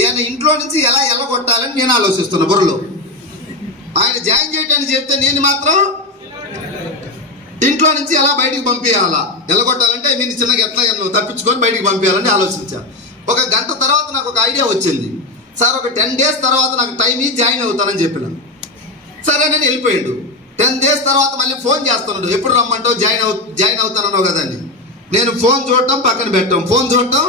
ఈయన ఇంట్లో నుంచి ఎలా ఎల్లగొట్టాలని నేను ఆలోచిస్తున్నా బుర్రలో. ఆయన జాయిన్ చేయడానికి చెప్తే నేను మాత్రం ఇంట్లో నుంచి ఎలా బయటికి పంపించాలా, ఎల్లగొట్టాలంటే నేను చిన్నగా ఎట్లా తప్పించుకొని బయటికి పంపించాలని ఆలోచించాను. ఒక గంట తర్వాత నాకు ఒక ఐడియా వచ్చింది. సార్ ఒక 10 days తర్వాత నాకు టైం జాయిన్ అవుతానని చెప్పిన. సరే నేను వెళ్ళిపోయాడు. 10 days తర్వాత మళ్ళీ ఫోన్ చేస్తున్నాడు, ఎప్పుడు రమ్మంటావు, జాయిన్ అవుతానన్నావు కదా అని. నేను ఫోన్ చూడటం పక్కన పెట్టడం, ఫోన్ చూడటం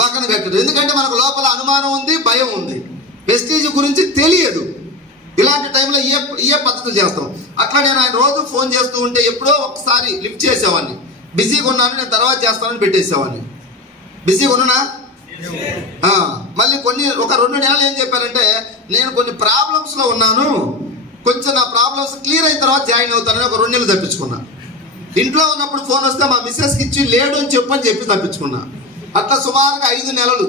పక్కన పెట్టడం. ఎందుకంటే మనకు లోపల అనుమానం ఉంది, భయం ఉంది, వెస్టీజ్ గురించి తెలియదు. ఇలాంటి టైంలో ఏ పద్ధతులు చేస్తాం. అట్లా నేను ఆయన రోజు ఫోన్ చేస్తూ ఉంటే ఎప్పుడో ఒకసారి లిఫ్ట్ చేసేవాడిని. బిజీగా ఉన్నాను, నేను తర్వాత చేస్తానని పెట్టేసేవాడిని. బిజీగా ఉన్నానా? మళ్ళీ ఒక 2 నెలలు ఏం చెప్పారంటే, నేను కొన్ని ప్రాబ్లమ్స్లో ఉన్నాను, కొంచెం నా ప్రాబ్లమ్స్ క్లియర్ అయిన తర్వాత జాయిన్ అవుతానని ఒక 2 నెలలు తప్పించుకున్నా. ఇంట్లో ఉన్నప్పుడు ఫోన్ వస్తే మా మిస్సెస్కి ఇచ్చి లేడు అని చెప్పి తప్పించుకున్నా. అట్లా సుమారుగా 5 నెలలు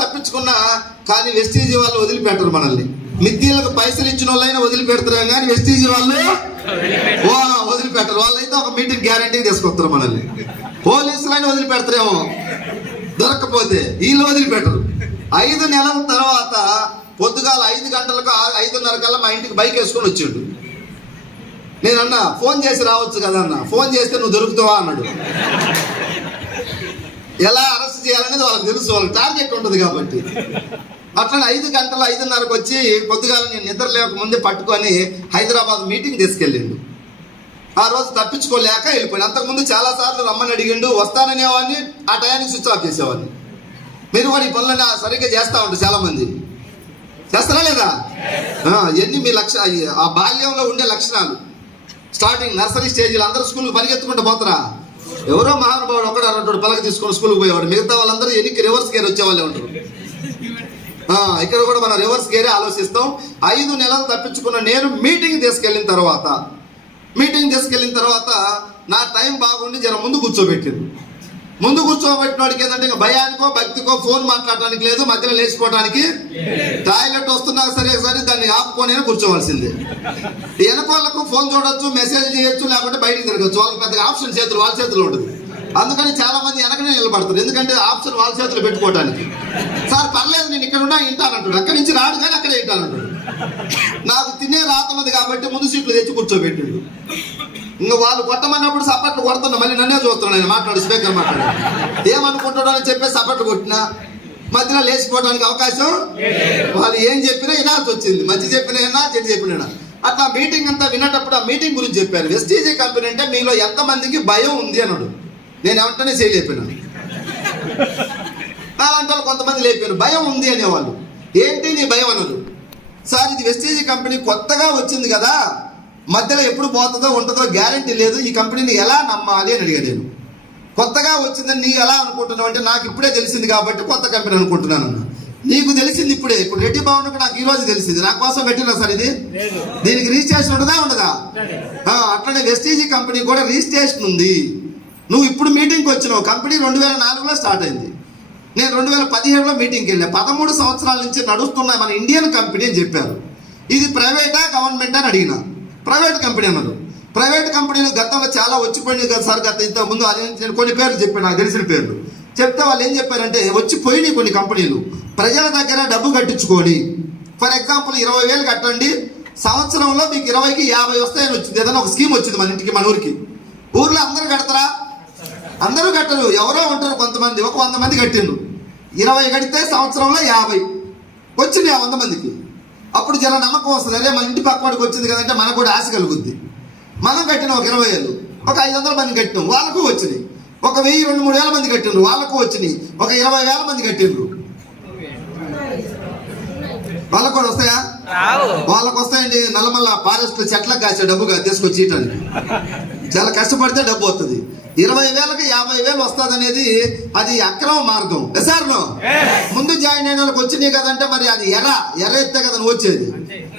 తప్పించుకున్నా. కానీ వెస్టీజీ వాళ్ళు వదిలిపెట్టరు మనల్ని. మిద్దీలకు పైసలు ఇచ్చిన వాళ్ళైనా వదిలిపెడతారు, కానీ వెస్టీజీ వాళ్ళు వదిలిపెట్టరు. వాళ్ళైతే ఒక మీటింగ్ గ్యారంటీకి తీసుకొస్తారు మనల్ని. పోలీసులైనా వదిలిపెడతారేమో దొరక్కపోతే, వీళ్ళు వదిలిపెట్టరు. 5 నెలల తర్వాత పొద్దుగాల 5 గంటలకు 5:30 కల్లా మా ఇంటికి బైక్ వేసుకొని వచ్చాడు. నేను అన్నా, ఫోన్ చేసి రావచ్చు కదా అన్న. ఫోన్ చేస్తే నువ్వు దొరుకుతావా అన్నాడు. ఎలా అరెస్ట్ చేయాలనేది వాళ్ళకి తెలుసు, వాళ్ళకి టార్గెట్ ఉంటుంది కాబట్టి. అట్లనే 5 గంటల 5:30కు వచ్చి పొద్దుగాల నేను నిద్ర లేకముందే పట్టుకొని హైదరాబాద్ మీటింగ్ తీసుకెళ్ళిండు. ఆ రోజు తప్పించుకోలేక వెళ్ళిపోయాడు. అంతకుముందు చాలాసార్లు రమ్మని అడిగిండు, వస్తాననేవాడిని, ఆ టయానికి స్విచ్ ఆఫ్ చేసేవాడిని. మీరు కూడా ఈ పనులన్నీ సరిగ్గా చేస్తూ ఉంటారు, చాలామంది చేస్తారా లేదా? ఎన్ని మీ ఆ బాల్యంలో ఉండే లక్షణాలు. స్టార్టింగ్ నర్సరీ స్టేజ్లో అందరూ స్కూల్కి పరిగెత్తుకుంటూ పోతారా? ఎవరో మహానుభావుడు ఒకడు 2 పలక తీసుకొని స్కూల్కి పోయేవాడు, మిగతా వాళ్ళందరూ ఎన్నికి రివర్స్ గేర్ వచ్చేవాళ్ళే ఉంటారు. ఇక్కడ కూడా మనం రివర్స్ గేరే ఆలోచిస్తాం. 5 నెలలు తప్పించుకున్న నేను మీటింగ్ తీసుకెళ్ళిన తర్వాత నా టైం బాగుండి జర ముందు కూర్చోబెట్టింది. ముందు కూర్చోబెట్టినోడికి ఏంటంటే ఇంకా భయానికో భక్తికో ఫోన్ మాట్లాడడానికి లేదు, మధ్యలో లేచిపోవడానికి. టాయిలెట్ వస్తున్నా సరే దాన్ని ఆపుకొని కూర్చోవలసిందే. వెనకోళ్ళకు ఫోన్ చూడొచ్చు, మెసేజ్ చేయొచ్చు, లేకుంటే బయటికి తిరగచ్చు. వాళ్ళకి పెద్దగా ఆప్షన్ వాళ్ళ చేతిలో ఉంటుంది. అందుకని చాలా మంది వెనకనే నిలబడతారు, ఎందుకంటే ఆప్షన్ వాళ్ళ చేతిలో పెట్టుకోవడానికి. సార్ పర్లేదు, నేను ఇక్కడ ఉన్నా వింటానంటాడు. అక్కడి నుంచి రాడు కానీ అక్కడే వింటానంటాడు. నాకు తినే రాతున్నది కాబట్టి ముందు సీట్లు తెచ్చి కూర్చోబెట్టిండు. ఇంకా వాళ్ళు కొట్టమన్నప్పుడు సపట్లు కొడుతున్నా, మళ్ళీ నన్నే చూస్తున్నాను. నేను మాట్లాడు, స్పీకర్ మాట్లాడు, ఏమనుకుంటాడో అని చెప్పేసి సపట్లు కొట్టినా మధ్యలో లేచిపోవడానికి అవకాశం. వాళ్ళు ఏం చెప్పినా వినాల్సి వచ్చింది, మంచి చెప్పినా విన్నా, చెడు చెప్పినా. అట్లా మీటింగ్ అంతా వినేటప్పుడు ఆ మీటింగ్ గురించి చెప్పారు. వెస్టీజీ కంపెనీ అంటే మీలో ఎంతమందికి భయం ఉంది అన్నాడు. నేను ఏమంటేనే చేయలేపాను. అలాంటి వాళ్ళు కొంతమంది లేపాను, భయం ఉంది అనేవాళ్ళు. ఏంటి నీ భయం అన్నారు. సార్ ఇది వెస్టీజీ కంపెనీ కొత్తగా వచ్చింది కదా, మధ్యలో ఎప్పుడు పోతుందో ఉంటుందో గ్యారంటీ లేదు, ఈ కంపెనీని ఎలా నమ్మాలి అని అడిగాను. నేను కొత్తగా వచ్చిందని నీ ఎలా అనుకుంటున్నావు అంటే, నాకు ఇప్పుడే తెలిసింది కాబట్టి కొత్త కంపెనీ అనుకుంటున్నాను అన్న. నీకు తెలిసింది ఇప్పుడే, ఇప్పుడు రెడ్డి భవన్కి నాకు ఈ రోజు తెలిసింది. నా కోసం పెట్టినా సార్ ఇది, దీనికి రిజిస్ట్రేషన్ ఉండదా? అట్లనే వెస్టీజీ కంపెనీ కూడా రిజిస్ట్రేషన్ ఉంది. నువ్వు ఇప్పుడు మీటింగ్కి వచ్చినావు. కంపెనీ 2004లో స్టార్ట్ అయింది. నేను 2017లో మీటింగ్కి వెళ్ళా. 13 సంవత్సరాల నుంచి నడుస్తున్న మన ఇండియన్ కంపెనీ అని చెప్పారు. ఇది ప్రైవేటా గవర్నమెంట్ అని అడిగిన. ప్రైవేట్ కంపెనీ అన్నారు. ప్రైవేట్ కంపెనీలు గతంలో చాలా వచ్చిపోయినాయి కదా సార్. ఇంతకుముందు నేను కొన్ని పేర్లు చెప్పాను, నాకు తెలిసిన పేర్లు చెప్తే వాళ్ళు ఏం చెప్పారంటే, వచ్చిపోయినాయి కొన్ని కంపెనీలు, ప్రజల దగ్గర డబ్బు కట్టించుకోండి. ఫర్ ఎగ్జాంపుల్ 20,000 కట్టండి, సంవత్సరంలో మీకు 20కి 50 వస్తాయని వచ్చింది. ఏదైనా ఒక స్కీమ్ వచ్చింది మన ఇంటికి, మన ఊరికి. ఊర్లో అందరూ కడతారా? అందరూ కట్టరు, ఎవరో ఉంటారు కొంతమంది. ఒక 100 మంది కట్టిండ్రు. 20 కడితే సంవత్సరంలో 50 వచ్చింది ఆ 100 మందికి. అప్పుడు జర నమ్మకం వస్తుంది, అరే మన ఇంటి పక్కవాడికి వచ్చింది కదంటే మనకు కూడా ఆశ కలుగుద్ది. మనం కట్టిన ఒక 20,000, ఒక 500 మంది కట్టినాం, వాళ్ళకు వచ్చినాయి. ఒక 1,000-2,000 మంది కట్టిండ్రు, వాళ్ళకు వచ్చినాయి. ఒక 20,000 మంది కట్టిండ్రు, వాళ్ళకు కూడా వస్తాయా? వాళ్ళకు వస్తాయండి. నల్లమల్ల ఫారెస్ట్ చెట్లకు కాసే డబ్బుగా తీసుకొచ్చి ఇయటానికి చాలా కష్టపడితే డబ్బు వస్తుంది. 20,000కి 50,000 వస్తుంది అనేది అది అక్రమ మార్గం. ఎసార్నో ముందు జాయిన్ అయిన వాళ్ళకి వచ్చినాయి కదంటే మరి అది ఎర్ర ఎత్తే కదా వచ్చేది.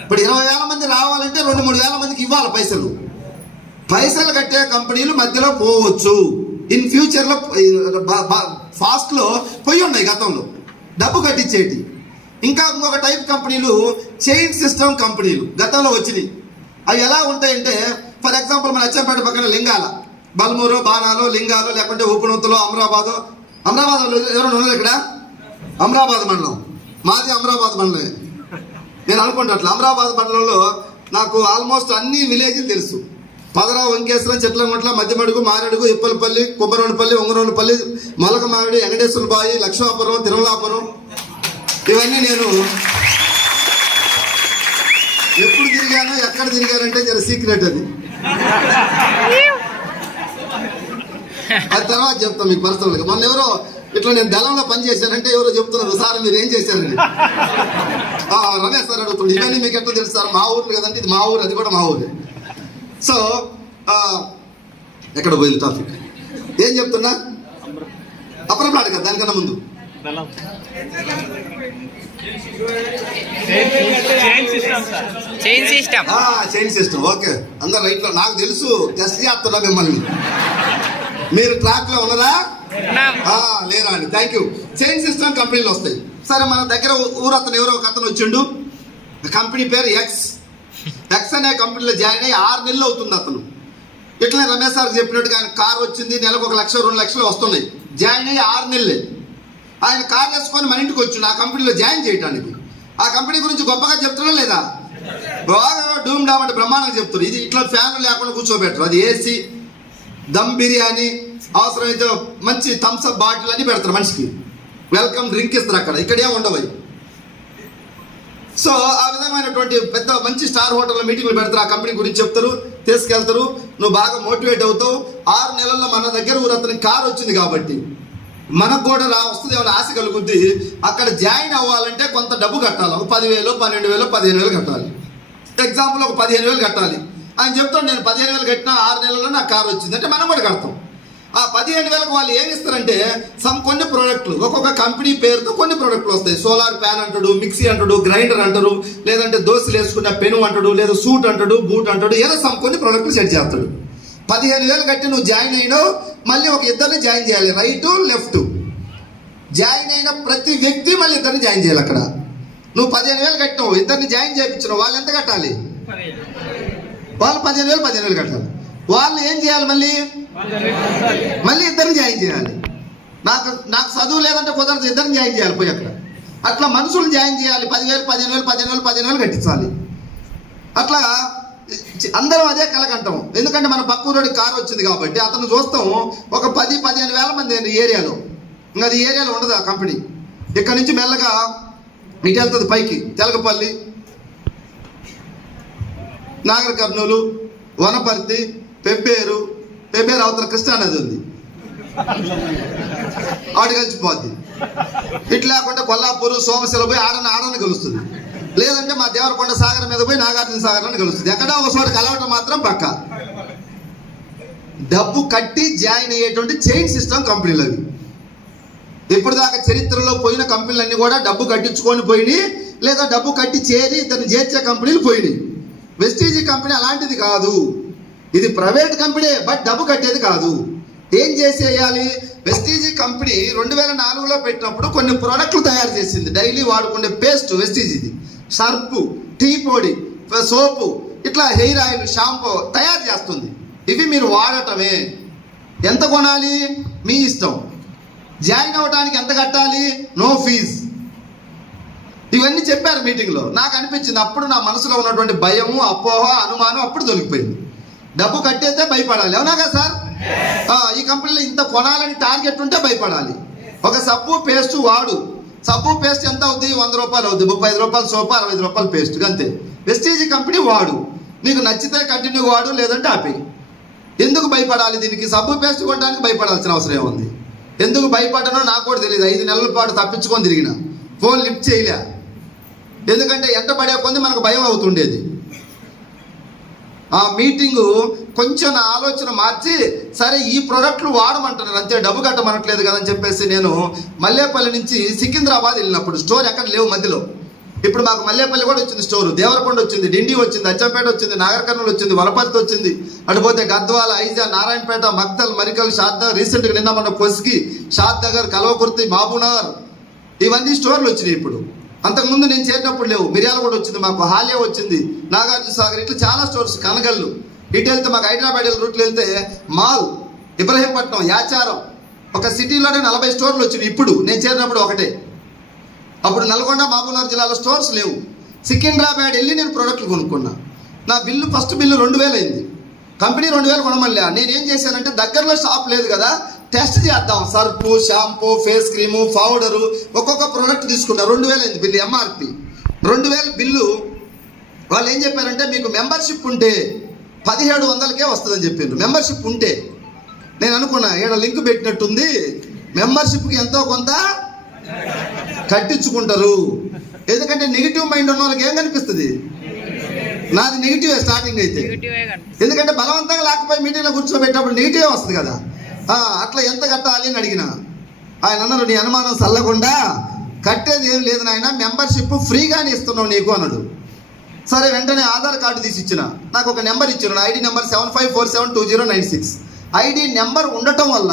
ఇప్పుడు 20,000 మంది రావాలంటే 2-3 మందికి ఇవ్వాలి పైసలు. పైసలు కట్టే కంపెనీలు మధ్యలో పోవచ్చు. ఇన్ ఫ్యూచర్లో ఫాస్ట్లో పోయి ఉన్నాయి గతంలో డబ్బు కట్టించేటి. ఇంకా ఇంకొక టైప్ కంపెనీలు చైన్ సిస్టమ్ కంపెనీలు గతంలో వచ్చినాయి. అవి ఎలా ఉంటాయంటే, ఫర్ ఎగ్జాంపుల్ మన అచ్చంపేట పక్కన లింగాల, బల్మూరు, బాణాలు, లింగాలు, లేకుంటే ఉప్పునూతులు, అమరాబాదు, అమరాబాద్లో ఎవరైనా ఉన్నారు ఇక్కడ? అమరాబాద్ మండలం మాది, అమరాబాద్ మండలమే. నేను అనుకుంటా అమరాబాద్ మండలంలో నాకు ఆల్మోస్ట్ అన్ని విలేజ్లు తెలుసు. పదరా, వంకేశ్వరం, చెట్లగుంట్ల, మధ్యమడుగు, మారేడుగు, ఇప్పలపల్లి, కుమ్మరోనిపల్లి, ఉంగరోనిపల్లి, మొలకమావిడి, వెంకటేశ్వరబాయి, లక్ష్మాపురం, తిరుమలాపురం, ఇవన్నీ నేను ఎప్పుడు తిరిగాను, ఎక్కడ తిరిగానంటే జర సీక్రెట్ అది తర్వాత చెప్తాను మీకు పర్సనల్గా. మొన్న ఎవరో ఇట్లా నేను దళంలో పనిచేశానంటే ఎవరో చెప్తున్నారు, సార్ మీరు ఏం చేశారని. రమేష్ సార్ అడుగుతుంది, ఇవన్నీ మీకు ఎట్లా తెలుసు సార్? మా ఊరు కదండి, ఇది మా ఊరు, అది కూడా మా ఊరే. సో ఎక్కడ పోయింది టాపిక్? ఏం చెప్తున్నా? అప్రప్లాట్ కదా, దానికన్నా ముందు చైన్ సిస్టమ్. ఓకే, అందరు రైట్లో. నాకు తెలుసు, టెస్ట్ చేస్తున్నా మిమ్మల్ని. మీరు ట్రాక్ లో ఉన్నారా? లేరా అని. Thank you. చైన్ సిస్టమ్ కంపెనీలు వస్తాయి. సరే, మన దగ్గర ఊరు అతను ఎవరో ఒక అతను వచ్చిండు, కంపెనీ పేరు ఎక్స్ అనే కంపెనీలో జాయిన్ అయ్యి 6 నెలలు అవుతుంది అతను. ఇట్లా రమేష్ సార్ చెప్పినట్టుగా ఆయన కారు వచ్చింది, నెలకు 1 లక్ష 2 లక్షలు వస్తున్నాయి. జాయిన్ అయ్యి 6 నెలలే. ఆయన కారు వేసుకొని మన ఇంటికి వచ్చి ఆ కంపెనీలో జాయిన్ చేయడానికి. ఆ కంపెనీ గురించి గొప్పగా చెప్తున్నా లేదా? బాగా డూమ్ డామ్ అంటే బ్రహ్మాండంగా చెప్తారు. ఇది ఇట్లా ఫ్యాన్లు లేకుండా కూర్చోబెట్టరు. అది ఏసీ, దమ్ బిర్యానీ, అవసరమైతే మంచి థమ్స్అప్ బాటిల్ అని పెడతారు మనిషికి. వెల్కమ్ డ్రింక్ ఇస్తారు అక్కడ. ఇక్కడే ఉండవు. సో ఆ విధమైనటువంటి పెద్ద మంచి స్టార్ హోటల్లో మీటింగ్లు పెడతారు. ఆ కంపెనీ గురించి చెప్తారు, తీసుకెళ్తారు. నువ్వు బాగా మోటివేట్ అవుతావు. 6 నెలల్లో మన దగ్గర ఊరు అతనికి కారు వచ్చింది కాబట్టి మనకు కూడా వస్తుంది ఏమైనా ఆశ కలుగుద్ది. అక్కడ జాయిన్ అవ్వాలంటే కొంత డబ్బు కట్టాలి. ఒక 10,000, 12,000, 15,000 కట్టాలి. ఎగ్జాంపుల్ ఒక 15,000 కట్టాలి. ఆయన చెప్తాడు, నేను 15,000 కట్టినా 6 నెలల్లో నాకు కారు వచ్చింది అంటే మనం కూడా కడతాం. ఆ 15,000కు వాళ్ళు ఏమి ఇస్తారంటే కొన్ని ప్రోడక్ట్లు, ఒక్కొక్క కంపెనీ పేరుతో కొన్ని ప్రోడక్ట్లు వస్తాయి. సోలార్ ఫ్యాన్ అంటాడు, మిక్సీ అంటాడు, గ్రైండర్ అంటారు, లేదంటే దోశలు వేసుకున్న పెను అంటాడు, లేదా సూట్ అంటాడు, బూట్ అంటాడు, ఏదో కొన్ని ప్రోడక్ట్లు సెట్ చేస్తాడు. 15,000 కట్టి నువ్వు జాయిన్ అయినావు. మళ్ళీ ఒక ఇద్దరిని జాయిన్ చేయాలి, రైట్ లెఫ్ట్. జాయిన్ అయిన ప్రతి వ్యక్తి మళ్ళీ ఇద్దరిని జాయిన్ చేయాలి. అక్కడ నువ్వు 15,000 కట్టినావు, ఇద్దరిని జాయిన్ చేయించినావు, వాళ్ళు ఎంత కట్టాలి? వాళ్ళు 15,000 కట్టాలి. వాళ్ళు ఏం చేయాలి? మళ్ళీ ఇద్దరిని జాయిన్ చేయాలి. నాకు చదువు లేదంటే కుదరదు, ఇద్దరిని జాయిన్ చేయాలి పోయి అక్కడ. అట్లా మనుషులు జాయిన్ చేయాలి. 10,000 కట్టించాలి. అట్లా అందరం అదే కలకంటాం. ఎందుకంటే మన పక్క ఊరోడి కారు వచ్చింది కాబట్టి అతను చూస్తాం. ఒక 10-15,000 మంది ఏరియాలో. ఇంకా అది ఏరియాలో ఉండదు ఆ కంపెనీ. ఇక్కడ నుంచి మెల్లగా ఇటు వెళ్తుంది పైకి. తెలకపల్లి, నాగర్ కర్నూలు, వనపర్తి, పెబ్బేరు అవతల కృష్ణానది ఉంది, ఆడు కలిసిపోద్ది. ఇటు లేకుండా కొల్లాపూరు, సోమశిల పోయి ఆడని కలుస్తుంది. లేదంటే మా దేవరకొండ సాగర్ మీద పోయి నాగార్జున సాగర్ అని కలుస్తుంది. ఎక్కడో ఒక చోట కలవటం మాత్రం పక్క. డబ్బు కట్టి జాయిన్ అయ్యేటువంటి చైన్ సిస్టమ్ కంపెనీలు అవి. ఇప్పుడు దాకా చరిత్రలో పోయిన కంపెనీలన్నీ కూడా డబ్బు కట్టించుకొని పోయినాయి, లేదా డబ్బు కట్టి చేరి ఇతను చేర్చే కంపెనీలు పోయినాయి. వెస్టీజీ కంపెనీ అలాంటిది కాదు. ఇది ప్రైవేట్ కంపెనీ, బట్ డబ్బు కట్టేది కాదు. ఏం చేసేయాలి? వెస్టీజీ కంపెనీ 2004లో పెట్టినప్పుడు కొన్ని ప్రోడక్ట్లు తయారు చేసింది. డైలీ వాడుకునే పేస్ట్ వెస్టీజీది, సర్పు, టీ పొడి, సోపు, ఇట్లా హెయిర్ ఆయిల్, షాంపూ తయారు చేస్తుంది. ఇవి మీరు వాడటమే. ఎంత కొనాలి? మీ ఇష్టం. జాయిన్ అవ్వడానికి ఎంత కట్టాలి? No fees. ఇవన్నీ చెప్పారు మీటింగ్లో. నాకు అనిపించింది అప్పుడు నా మనసులో ఉన్నటువంటి భయము, అపోహ, అనుమానం అప్పుడు దొరికిపోయింది. డబ్బు కట్టేస్తే భయపడాలి, అవునా కదా సార్? ఈ కంపెనీలో ఇంత కొనాలని టార్గెట్ ఉంటే భయపడాలి. ఒక సబ్బు పేస్ట్ వాడు. సబ్బు పేస్ట్ ఎంత అవుద్ది? 100 రూపాయలు అవుద్ది. 35 రూపాయలు సోపు, 65 రూపాయలు పేస్ట్, అంతే. వెస్టీజీ కంపెనీ వాడు. నీకు నచ్చితే కంటిన్యూ వాడు, లేదంటే ఆపే. ఎందుకు భయపడాలి దీనికి? సబ్బు పేస్ట్ కొనడానికి భయపడాల్సిన అవసరం ఏముంది? ఎందుకు భయపడ్డానో నాకు కూడా తెలియదు. 5 నెలల పాటు తప్పించుకొని తిరిగిన, ఫోన్ లిఫ్ట్ చేయలే. ఎందుకంటే ఎంట పడే కొంది మనకు భయం అవుతుండేది. ఆ మీటింగు కొంచెం నా ఆలోచన మార్చి, సరే ఈ ప్రోడక్ట్లు వాడమంటున్నారు అంతే, డబ్బు కట్టమనట్లేదు కదని చెప్పేసి నేను మల్లేపల్లి నుంచి సికింద్రాబాద్ వెళ్ళినప్పుడు స్టోర్ ఎక్కడ లేవు మధ్యలో. ఇప్పుడు మాకు మల్లేపల్లి కూడా వచ్చింది స్టోరు, దేవరకొండ వచ్చింది, డిండి వచ్చింది, అచ్చంపేట వచ్చింది, నాగర్ కర్నూలు వచ్చింది, వనపర్తి వచ్చింది, అటుపోతే గద్వాల, ఐజా, నారాయణపేట, మక్తల్, మరికల్, షాద్నగర్, రీసెంట్గా నిన్న మన కొస్గి, షాద్నగర్, కల్వకుర్తి, మహబూబ్నగర్, ఇవన్నీ స్టోర్లు వచ్చినాయి ఇప్పుడు. అంతకుముందు నేను చేరినప్పుడు లేవు. మిర్యాల కూడా వచ్చింది మాకు, హాలియా వచ్చింది, నాగార్జున సాగర్, ఇట్లా చాలా స్టోర్స్, కనగల్లు. ఇటు వెళ్తే మాకు హైదరాబాద్ రూట్లో వెళ్తే మాల్, ఇబ్రహీంపట్నం, యాచారం, ఒక సిటీలోనే 40 స్టోర్లు వచ్చినాయి. ఇప్పుడు నేను చేరినప్పుడు ఒకటే. అప్పుడు నల్గొండ, మహబూబ్నగర్ జిల్లాలో స్టోర్స్ లేవు. సికింద్రాబాద్ వెళ్ళి నేను ప్రోడక్ట్లు కొనుక్కున్నా. నా బిల్లు ఫస్ట్ బిల్లు 2000 అయింది. కంపెనీ 2000 కొనమల్లా. నేను ఏం చేశానంటే దగ్గరలో షాప్ లేదు కదా, టెస్ట్ చేద్దాం. సర్పు, షాంపూ, ఫేస్ క్రీము, పౌడరు ఒక్కొక్క ప్రోడక్ట్ తీసుకున్నా. 2000 అయింది బిల్లు, ఎంఆర్పి 2000 బిల్లు. వాళ్ళు ఏం చెప్పారంటే మీకు మెంబర్షిప్ ఉంటే 1700కే వస్తుందని చెప్పిండ్రు. మెంబర్షిప్ ఉంటే నేను అనుకున్నా ఇక్కడ లింక్ పెట్టినట్టుంది, మెంబర్షిప్కి ఎంతో కొంత కట్టించుకుంటారు. ఎందుకంటే నెగిటివ్ మైండ్ ఉన్న వాళ్ళకి ఏం కనిపిస్తుంది, నాది నెగిటివే స్టార్టింగ్ అయితే. ఎందుకంటే బలవంతంగా లేకపోయి మీటింగ్లో కూర్చోబెట్టినప్పుడు నెగిటివే వస్తుంది కదా. అట్లా ఎంత కట్టాలి అని అడిగిన. ఆయన అన్నారు నీ అనుమానం చల్లకుండా కట్టేది ఏం లేదు నాయన, మెంబర్షిప్ ఫ్రీగానే ఇస్తున్నావు నీకు అన్నాడు. సరే వెంటనే ఆధార్ కార్డు తీసి ఇచ్చిన. నాకు ఒక నెంబర్ ఇచ్చారు, ఐడి నెంబర్ 75472096. ఐడి నెంబర్ ఉండటం వల్ల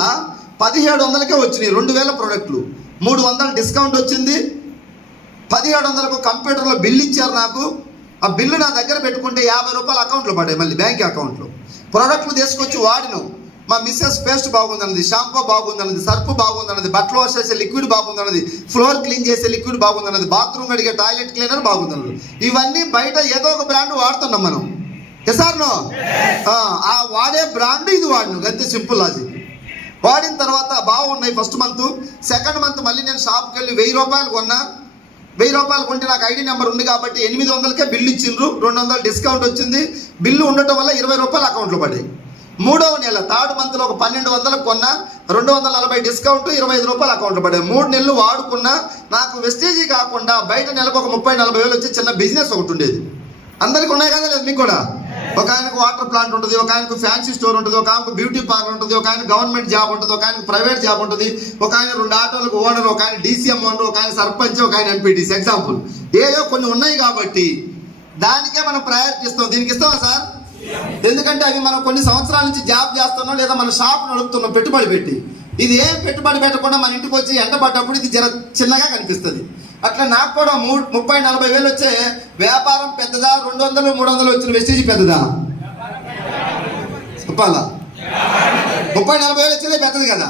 1700కే వచ్చినాయి 2000 ప్రోడక్ట్లు. 300 డిస్కౌంట్ వచ్చింది. 1700కు కంప్యూటర్లో బిల్లు ఇచ్చారు నాకు. ఆ బిల్లు నా దగ్గర పెట్టుకుంటే 50 రూపాయలు అకౌంట్లో పడ్డాయి, మళ్ళీ బ్యాంక్ అకౌంట్లో. ప్రోడక్ట్లు తీసుకొచ్చి వాడినాం. మా మిస్సెస్ పేస్ట్ బాగుందన్నది, షాంపూ బాగుందన్నది, సర్పు బాగుందన్నది, బట్టలు వాష్ చేసే లిక్విడ్ బాగుందన్నది, ఫ్లోర్ క్లీన్ చేసే లిక్విడ్ బాగుందన్నది, బాత్రూమ్ కడిగే టాయిలెట్ క్లీనర్ బాగుందన్నది. ఇవన్నీ బయట ఏదో ఒక బ్రాండ్ వాడుతున్నాం మనం. ఎసార్నో ఆ వాడే బ్రాండ్ ఇది వాడిను, అంతే సింపుల్ లాజిక్. వాడిన తర్వాత బాగున్నాయి ఫస్ట్ మంత్. సెకండ్ మంత్ మళ్ళీ నేను షాప్కి వెళ్ళి 1000 రూపాయలు కొన్నా. 1000 రూపాయలు కొంటే నాకు ఐడి నెంబర్ ఉంది కాబట్టి 800కే బిల్లు ఇచ్చిండ్రు. 200 డిస్కౌంట్ వచ్చింది. బిల్లు ఉండటం వల్ల 20 రూపాయలు అకౌంట్లో పడ్డాయి. 3వ నెల థర్డ్ మంత్లో ఒక 1200 కొన్నా, 240 డిస్కౌంట్, 25 రూపాయలు అకౌంట్లో పడ్డాయి. 3 నెలలు వాడుకున్నా. నాకు వెస్టేజీ కాకుండా బయట నెలకు ఒక 30-40 వేలు వచ్చి చిన్న బిజినెస్ ఒకటి ఉండేది. అందరికి ఉన్నాయి కదా, లేదు మీకు కూడా? ఒక ఆయనకు వాటర్ ప్లాంట్ ఉంటుంది, ఒక ఆయనకు ఫ్యాన్సీ స్టోర్ ఉంటుంది, ఒక ఆయనకు బ్యూటీ పార్లర్ ఉంటుంది, ఒక ఆయన గవర్నమెంట్ జాబ్ ఉంటుంది, ఒక ఆయనకు ప్రైవేట్ జాబ్ ఉంటుంది, ఒక ఆయన 2 ఆటోలకు ఓనర్, ఒక ఆయన DCM ఓనర్, ఒక ఆయన సర్పంచ్, ఒక ఆయన ఎంపీటీసీ. ఎగ్జాంపుల్ ఏదో కొన్ని ఉన్నాయి కాబట్టి దానికే మనం ప్రయారిటీ ఇస్తాం. దీనికి ఇస్తామా సార్? ఎందుకంటే అవి మనం కొన్ని సంవత్సరాల నుంచి జాబ్ చేస్తున్నాం, లేదా మన షాప్ నడుపుతున్నాం పెట్టుబడి పెట్టి. ఇది ఏం పెట్టుబడి పెట్టకుండా మన ఇంటికి వచ్చి ఎండబడ్డప్పుడు ఇది జర చిన్నగా కనిపిస్తుంది. అట్లా నాకు కూడా 30-40 వేలు వచ్చే వ్యాపారం పెద్దదా, 200-300 వచ్చిన వెస్టేజ్ పెద్దదా? చెప్పాలా? 30-40 వేలు వచ్చేదే పెద్దది కదా.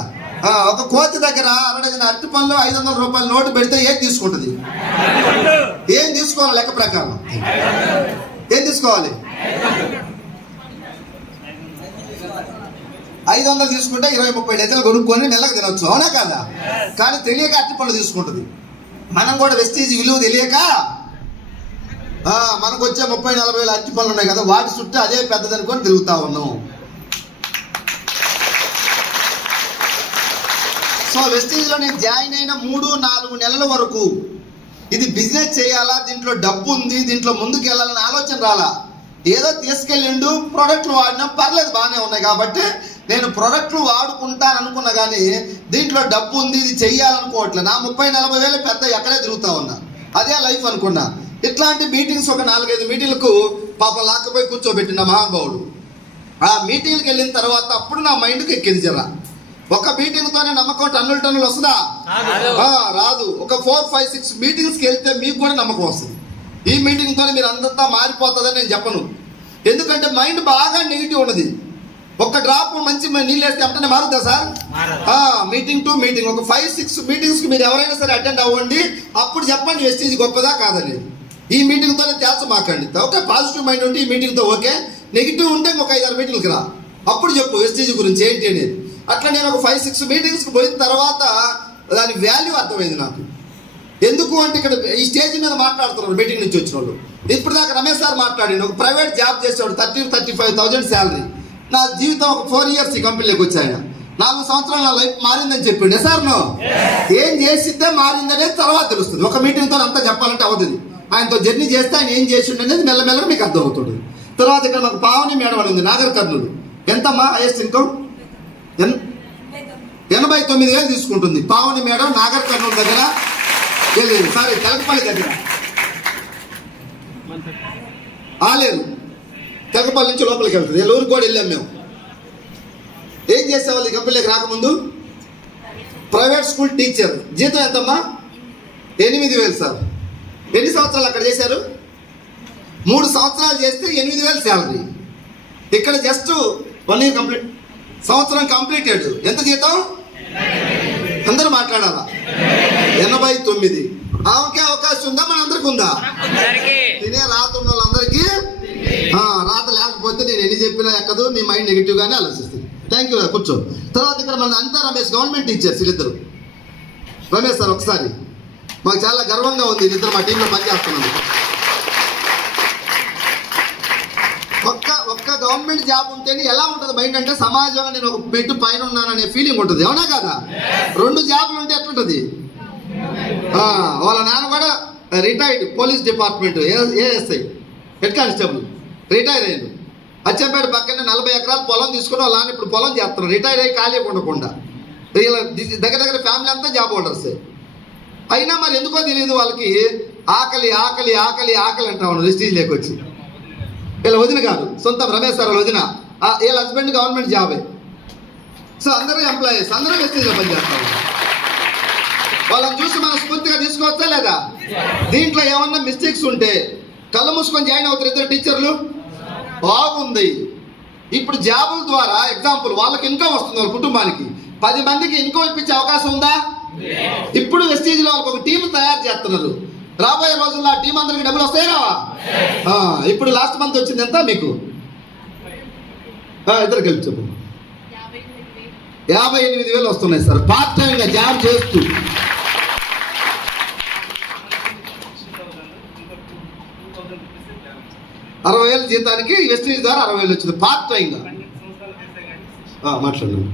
ఒక కోతి దగ్గర 60 అరటి పనులు 500 రూపాయల నోటు పెడితే ఏం తీసుకుంటుంది? ఏం తీసుకోవాలి? లెక్క ప్రకారం ఏం తీసుకోవాలి? 500 తీసుకుంటే 20-30 డజన్లు కొనుక్కొని నెలకు తినొచ్చు, అవునా కదా? కానీ తెలియక అరటి పనులు తీసుకుంటుంది. మనం కూడా వెస్టేజ్ విలువ తెలియక మనకు వచ్చే 30-40 వేల అరటి పనులు ఉన్నాయి కదా, వాటి చుట్టూ అదే పెద్దదనుకొని తిరుగుతా ఉన్నాం. సో వెస్టేజ్లో నేను జాయిన్ అయిన 3-4 నెలల వరకు ఇది బిజినెస్ చేయాలా, దీంట్లో డబ్బు ఉంది, దీంట్లో ముందుకు వెళ్ళాలని ఆలోచన రాలా. ఏదో తీసుకెళ్ళిండు, ప్రోడక్ట్లు వాడినా పర్లేదు, బాగానే ఉన్నాయి కాబట్టి నేను ప్రోడక్ట్లు వాడుకుంటాను అనుకున్నా. కానీ దీంట్లో డబ్బు ఉంది, ఇది చెయ్యాలనుకోవట్లే. నా 30-40 వేలు పెద్ద ఎక్కడే తిరుగుతా ఉన్నా, అదే లైఫ్ అనుకున్నా. ఇట్లాంటి మీటింగ్స్ ఒక 4-5 మీటింగ్లకు పాప లాక్కపోయి కూర్చోబెట్టిన మహానుభావుడు. ఆ మీటింగ్కి వెళ్ళిన తర్వాత అప్పుడు నా మైండ్కి ఎక్కింది జరా. ఒక మీటింగ్తోనే నమ్మకం టన్నులు వస్తుందా? రాదు. ఒక 4-5-6 మీటింగ్స్కి వెళ్తే మీకు కూడా నమ్మకం వస్తుంది. ఈ మీటింగ్తోనే మీరు అంతా మారిపోతుందని నేను చెప్పను. ఎందుకంటే మైండ్ బాగా నెగిటివ్ ఉన్నది. ఒక డ్రాప్ మంచి నీళ్ళు వేస్తే వెంటనే మారుతా సార్? మీటింగ్ టు మీటింగ్ ఒక 5-6 మీటింగ్స్కి మీరు ఎవరైనా సరే అటెండ్ అవ్వండి. అప్పుడు చెప్పండి వెస్టేజ్ గొప్పదా కాదని. ఈ మీటింగ్తోనే తేల్చమాకండి. ఓకే, పాజిటివ్ మైండ్ ఉంటే ఈ మీటింగ్తో ఓకే, నెగిటివ్ ఉంటే ఒక 5-6 మీటింగ్కి రా, అప్పుడు చెప్పు వెస్టేజ్ గురించి ఏంటి అనేది. అట్లా నేను ఒక 5-6 మీటింగ్స్కి పోయిన తర్వాత దాని వాల్యూ అర్థమైంది నాకు. ఎందుకు అంటే ఇక్కడ ఈ స్టేజ్ మీద మాట్లాడుతున్నారు మీటింగ్ నుంచి వచ్చిన వాళ్ళు. ఇప్పుడు దాకా రమేష్ సార్ మాట్లాడిండు, ఒక ప్రైవేట్ జాబ్ చేసేవాడు, 30-35,000 శాలరీ. నా జీవితం ఒక 4 ఇయర్స్ ఈ కంపెనీలోకి వచ్చి ఆయన 4 సంవత్సరాలు నా లైఫ్ మారిందని చెప్పిండు. సార్ నో ఏం చేసిద్దే మారిందనేది తర్వాత తెలుస్తుంది. ఒక మీటింగ్తో అంతా చెప్పాలంటే అవుతుంది. ఆయనతో జర్నీ చేస్తే ఆయన ఏం చేసిండు అనేది మెల్లమెల్లగా మీకు అర్థమవుతుంది. తర్వాత ఇక్కడ మాకు పావని మేడం అని ఉంది, నాగర్ కర్నూలు. ఎంతమ్మా హైయెస్ట్ ఇన్కమ్? 89,000 తీసుకుంటుంది పావని మేడం, నాగర్ కర్నూలు దగ్గర. సారీ, తెలకపల్లి దగ్గర. ఆలేరు తెలకపల్లి నుంచి లోపలికి వెళ్తుంది. ఊరికి కూడా వెళ్ళాం మేము. ఏం చేసేవాళ్ళు ఈ కంపెనీకి రాకముందు? Private school teacher. జీతం ఎంతమ్మా? 8,000 సార్. ఎన్ని సంవత్సరాలు అక్కడ చేశారు? 3 సంవత్సరాలు చేస్తే 8,000 శాలరీ. ఇక్కడ జస్ట్ 1 ఇయర్ కంప్లీట్, సంవత్సరం కంప్లీటెడ్. ఎంత జీతం? అందరూ మాట్లాడాలా. 89. ఆమెకే అవకాశం ఉందా, మనందరికి ఉందా? తినే రాత ఉన్న వాళ్ళందరికీ రాత లేకపోతే నేను ఎన్ని చెప్పినా ఎక్కదు, నీ మైండ్ నెగిటివ్ గానే ఆలోచిస్తుంది. థ్యాంక్ యూ, కూర్చో. తర్వాత ఇక్కడ మన అంతా రమేష్ గవర్నమెంట్ టీచర్స్ వీళ్ళిద్దరు. రమేష్ సార్ ఒకసారి, మాకు చాలా గర్వంగా ఉంది వీళ్ళిద్దరు మా టీంలో పనిచేస్తున్నాను. ఒక్క గవర్నమెంట్ జాబ్ ఉంటేనే ఎలా ఉంటుంది మైండ్ అంటే, సమాజంలో నేను ఒక మెట్టు పైన ఉన్నాననే ఫీలింగ్ ఉంటుంది, అవునా కదా? 2 జాబులు ఉంటే ఎట్లుంటుంది? వాళ్ళ నాన్న కూడా retired police department ASI head constable, retire అయ్యాడు. అచ్చంపేట పక్కనే 40 ఎకరాలు పొలం తీసుకుని వాళ్ళ నాన్న ఇప్పుడు పొలం చేస్తున్నారు, రిటైర్ అయ్యి ఖాళీ ఉండకుండా. దగ్గర ఫ్యామిలీ అంతా జాబ్ హోల్డర్స్. అయినా మరి ఎందుకో తెలియదు వాళ్ళకి ఆకలి ఆకలి ఆకలి ఆకలి అంటా ఉన్నాడు వెస్టీజ్ లేకొచ్చి. వీళ్ళ వదిన కాదు, సొంతం రమేష్ సార్ వదిన, వీళ్ళ హస్బెండ్ గవర్నమెంట్ జాబే. సో అందరూ ఎంప్లాయీస్, అందరూ వెస్టీజ్లో పనిచేస్తారు. వాళ్ళని చూసి మనం స్ఫూర్తిగా తీసుకోవచ్చా లేదా? దీంట్లో ఏమన్నా మిస్టేక్స్ ఉంటే కళ్ళు మూసుకొని జాయిన్ అవుతారు ఇద్దరు టీచర్లు. బాగుంది. ఇప్పుడు జాబుల ద్వారా ఎగ్జాంపుల్ వాళ్ళకి ఇన్కమ్ వస్తుంది, వాళ్ళ కుటుంబానికి 10 మందికి ఇన్కమ్ ఇప్పించే అవకాశం ఉందా? ఇప్పుడు వెస్టీజ్లో వాళ్ళకి ఒక టీం తయారు చేస్తున్నారు. రాబోయే రోజుల్లో ఆ టీం అందరికి డబ్బులు వస్తాయి రావా? ఇప్పుడు లాస్ట్ మంత్ వచ్చింది ఎంత మీకు? ఇద్దరు కలిపి చెప్పు. 58,000 వస్తున్నాయి సార్, పార్ట్ టైంగా జాబ్ చేస్తూ. ₹60,000 జీతానికి వెస్టీజ్ ద్వారా 60,000 వచ్చింది పార్ట్ టైంగా. మాట్లాడండి.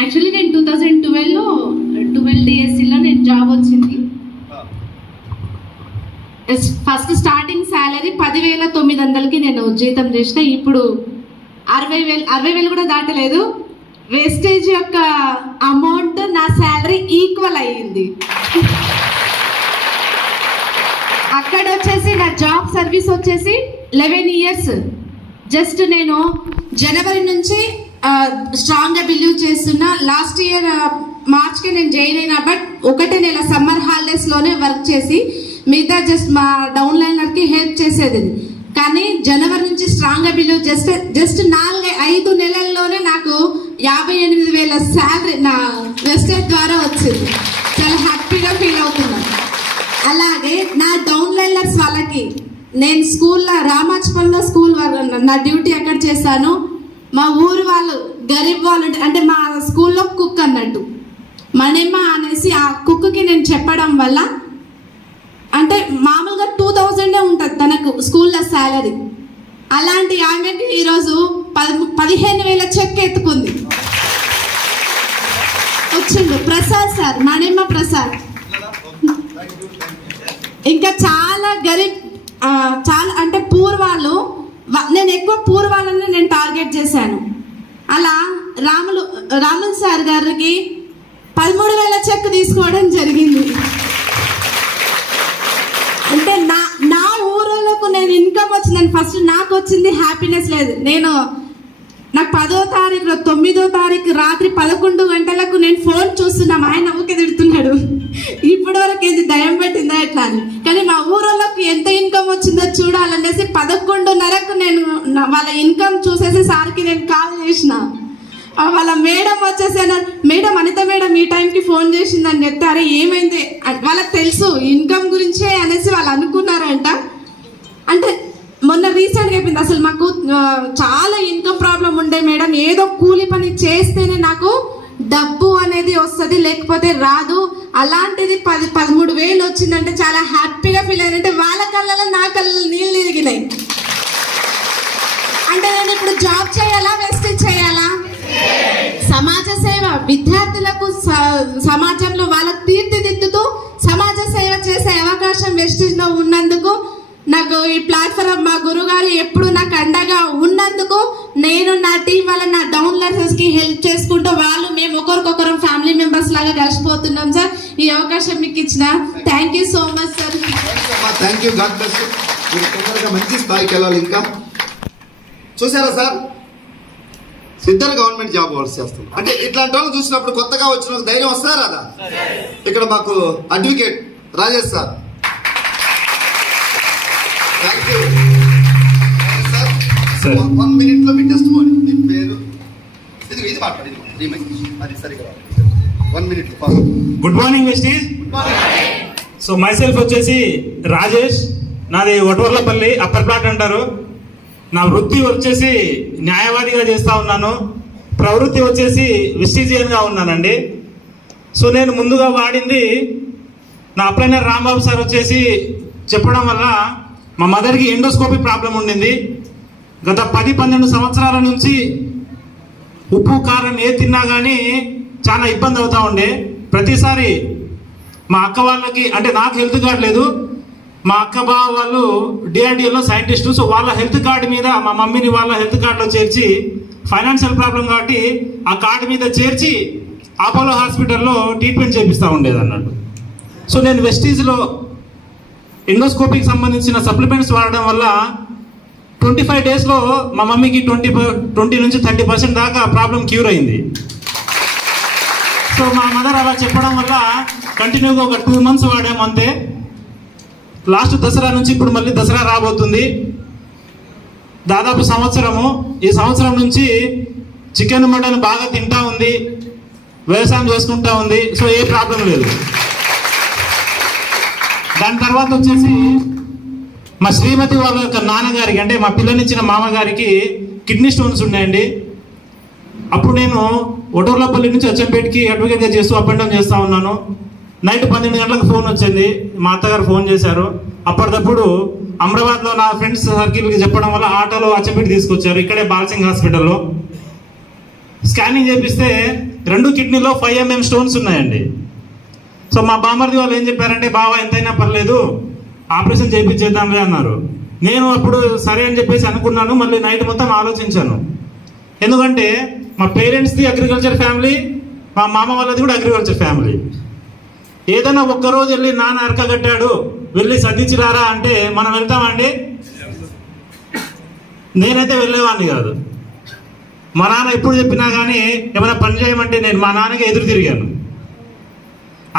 యాక్చువల్లీ నేను 2012లో 12 DSCలో నేను జాబ్ వచ్చింది. ఫస్ట్ స్టార్టింగ్ శాలరీ 10,900కి నేను జీతం చేసిన. ఇప్పుడు 60,000 కూడా దాటలేదు. వేస్టేజ్ యొక్క అమౌంట్ నా శాలరీ ఈక్వల్ అయ్యింది. అక్కడ వచ్చేసి నా జాబ్ సర్వీస్ వచ్చేసి 11 years. జస్ట్ నేను జనవరి నుంచి స్ట్రాంగ్గా బిలీవ్ చేస్తున్నా. లాస్ట్ ఇయర్ మార్చ్కి నేను జాయిన్ అయినా, బట్ 1 నెల సమ్మర్ హాలిడేస్లోనే వర్క్ చేసి మిగతా జస్ట్ మా డౌన్ లైనర్కి హెల్ప్ చేసేది. కానీ జనవరి నుంచి స్ట్రాంగ్గా బిలీవ్ జస్ట్ 4-5 నెలల్లోనే నాకు 58,000 శాలరీ నా వెస్టేజ్ ద్వారా వచ్చింది. చాలా హ్యాపీగా ఫీల్ అవుతున్నాను. అలాగే నా డౌన్ లైనర్స్ వాళ్ళకి నేను స్కూల్లో రామాచపల్లిలో స్కూల్ నా డ్యూటీ ఎక్కడ చేశాను. మా ఊరు వాళ్ళు గరీబ్ వాళ్ళు అంటే మా స్కూల్లో కుక్ అన్నట్టు మనమ్మ అనేసి ఆ కుక్కి నేను చెప్పడం వల్ల, అంటే మామూలుగా 2,000 ఉంటుంది తనకు స్కూల్లో శాలరీ. అలాంటి ఆమెకి ఈరోజు 15,000 చెక్ ఎత్తుకుంది వచ్చిండు. ప్రసాద్ సార్, మనమ్మ ప్రసాద్. ఇంకా చాలా గరీబ్, చాలా అంటే పూర్వాళ్ళు, నేను ఎక్కువ పూర్వాళ్ళని నేను టార్గెట్ చేశాను. అలా రాములు సార్ గారికి 13,000 చెక్ తీసుకోవడం జరిగింది. అంటే నా ఊళ్ళకు నేను ఇన్కమ్ వచ్చిందని ఫస్ట్ నాకు వచ్చింది హ్యాపీనెస్ లేదు. నాకు 10వ తారీఖు 9వ తారీఖు రాత్రి 11 గంటలకు నేను ఫోన్ చూస్తున్నా, మా ఆయన ఊకే తిడుతున్నాడు, ఇప్పటి వరకు ఏది దయం పెట్టిందా ఎట్లా అని. కానీ మా ఊళ్ళకు ఎంత ఇన్కమ్ వచ్చిందో చూడాలనేసి 11:30కు నేను వాళ్ళ ఇన్కమ్ చూసేసి సార్కి నేను కాల్ చేసిన. వాళ్ళ మేడం వచ్చేసి అన్నారు, మేడం అనిత మేడం ఈ టైంకి ఫోన్ చేసిందని చెప్తే, అరే ఏమైంది వాళ్ళకి తెలుసు ఇన్కమ్ గురించే అనేసి వాళ్ళు అనుకున్నారంట. అంటే మొన్న రీసెంట్గా అయిపోయింది. అసలు మాకు చాలా ఇన్కమ్ ప్రాబ్లం ఉండే మేడం, ఏదో కూలి పని చేస్తేనే నాకు డబ్బు అనేది వస్తుంది, లేకపోతే రాదు. అలాంటిది 13,000 వచ్చిందంటే చాలా హ్యాపీగా ఫీల్ అయ్యిందంటే వాళ్ళ కళ్ళలో నా కళ్ళలో నీళ్ళు తిరిగినాయి. అంటే నేను ఇప్పుడు జాబ్ చేయాలా, వెస్టేజ్ చేయాలా? సమాజ సేవ, విద్యార్థులకు సమాజంలో వాళ్ళకు తీర్చిదిద్దుతూ సమాజ సేవ చేసే అవకాశం వెస్టేజ్లో ఉన్నందుకు, నాకు ఈ ప్లాట్ఫామ్ మా గురుగారు ఎప్పుడు నాకు అండగా ఉన్నందుకు, నేను నా టీం వల్ల నా డౌన్ లైనర్స్కి హెల్ప్ చేసుకుంటూ వాళ్ళు మేము ఒకరికొకరు ఫ్యామిలీ మెంబర్స్ లాగా కలిసిపోతున్నాం సార్. ఈ అవకాశం మీకు ఇచ్చిన thank you so much sir. Thank you. God bless you. మీరు తొందరగా మంచి స్థాయికి వెళ్ళాలి. ఇంకా చూసారా సార్, ఇద్దరు గవర్నమెంట్ జాబ్ వర్క్ చేస్తాం అంటే ఇట్లాంటి వాళ్ళు చూసినప్పుడు కొత్తగా వచ్చిన ధైర్యం వస్తారా రాదా? ఇక్కడ మాకు advocate Rajesh sir, thank you sir. 1 minute లో మీ టెస్ట్ పోనీ, మీ పేరు ఇది మాట్లాడి అది సరిగా 1 minute. Good morning Vestige. So my self వచ్చేసి రాజేష్, నాది వటవర్లపల్లి అప్పర్ ప్లాట్ అంటారు. నా వృత్తి వచ్చేసి న్యాయవాదిగా చేస్తూ ఉన్నాను, ప్రవృత్తి వచ్చేసి వెస్టీజియన్గా ఉన్నానండి. సో నేను ముందుగా వాడింది నా అప్లైనర్ రాంబాబు సార్ వచ్చేసి చెప్పడం వల్ల మా మదర్కి ఎండోస్కోపీ ప్రాబ్లం ఉండింది. గత 10-12 సంవత్సరాల నుంచి ఉప్పు కారం ఏ తిన్నా కానీ చాలా ఇబ్బంది అవుతూ ఉండే. ప్రతిసారి మా అక్క వాళ్ళకి, అంటే నాకు హెల్త్ కార్డు లేదు, మా అక్క బావ వాళ్ళు డిఆర్డిఓలో సైంటిస్టు, సో వాళ్ళ హెల్త్ కార్డు మీద మా మమ్మీని వాళ్ళ హెల్త్ కార్డులో చేర్చి, ఫైనాన్షియల్ ప్రాబ్లం కాబట్టి ఆ కార్డు మీద చేర్చి అపోలో హాస్పిటల్లో ట్రీట్మెంట్ చేపిస్తూ ఉండేది అన్నట్టు. సో నేను వెస్టీజ్లో ఎండోస్కోపీకి సంబంధించిన సప్లిమెంట్స్ వాడడం వల్ల 25 డేస్లో మా మమ్మీకి 20 నుంచి 30% దాకా ప్రాబ్లం క్యూర్ అయింది. సో మా మదర్ అలా చెప్పడం వల్ల కంటిన్యూగా ఒక 2 మంత్స్ వాడాము అంతే. లాస్ట్ దసరా నుంచి ఇప్పుడు మళ్ళీ దసరా రాబోతుంది, దాదాపు సంవత్సరము. ఈ సంవత్సరం నుంచి చికెన్ మటన్ బాగా తింటా ఉంది, వ్యవసాయం చేసుకుంటా ఉంది, సో ఏ ప్రాబ్లం లేదు. దాని తర్వాత వచ్చేసి మా శ్రీమతి వాళ్ళ యొక్క నాన్నగారికి, అంటే మా పిల్లనిచ్చిన మామగారికి కిడ్నీ స్టోన్స్ ఉన్నాయండి. అప్పుడు నేను ఒటోర్లపల్లి నుంచి అచ్చంపేటకి అడ్వకేట్గా చేస్తూ అప్ అండ్ డౌన్ చేస్తూ ఉన్నాను. నైట్ 12 గంటలకు ఫోన్ వచ్చింది, మా అత్తగారు ఫోన్ చేశారు. అప్పటికప్పుడు అమరాబాద్లో నా ఫ్రెండ్స్ సర్కిల్కి చెప్పడం వల్ల ఆటోలో అచ్చంపేట తీసుకొచ్చారు, ఇక్కడే బాలసింగ్ హాస్పిటల్లో. స్కానింగ్ చేపిస్తే 2 కిడ్నీలో 5 mm స్టోన్స్ ఉన్నాయండి. సో మా బామర్ది వాళ్ళు ఏం చెప్పారంటే, బావ ఎంతైనా పర్లేదు ఆపరేషన్ చేయించేద్దాంలే అన్నారు. నేను అప్పుడు సరే అని చెప్పేసి అనుకున్నాను. మళ్ళీ నైట్ మొత్తం ఆలోచించాను, ఎందుకంటే మా పేరెంట్స్ది అగ్రికల్చర్ ఫ్యామిలీ, మా మామ వాళ్ళది కూడా అగ్రికల్చర్ ఫ్యామిలీ. ఏదైనా ఒక్కరోజు వెళ్ళి నాన్న అరక కట్టాడు వెళ్ళి సర్దించిరారా అంటే మనం వెళ్తామండి? నేనైతే వెళ్ళేవాడిని కాదు. మా నాన్న ఎప్పుడు చెప్పినా కానీ ఏమైనా పని చేయమంటే నేను మా నాన్నకి ఎదురు తిరిగాను.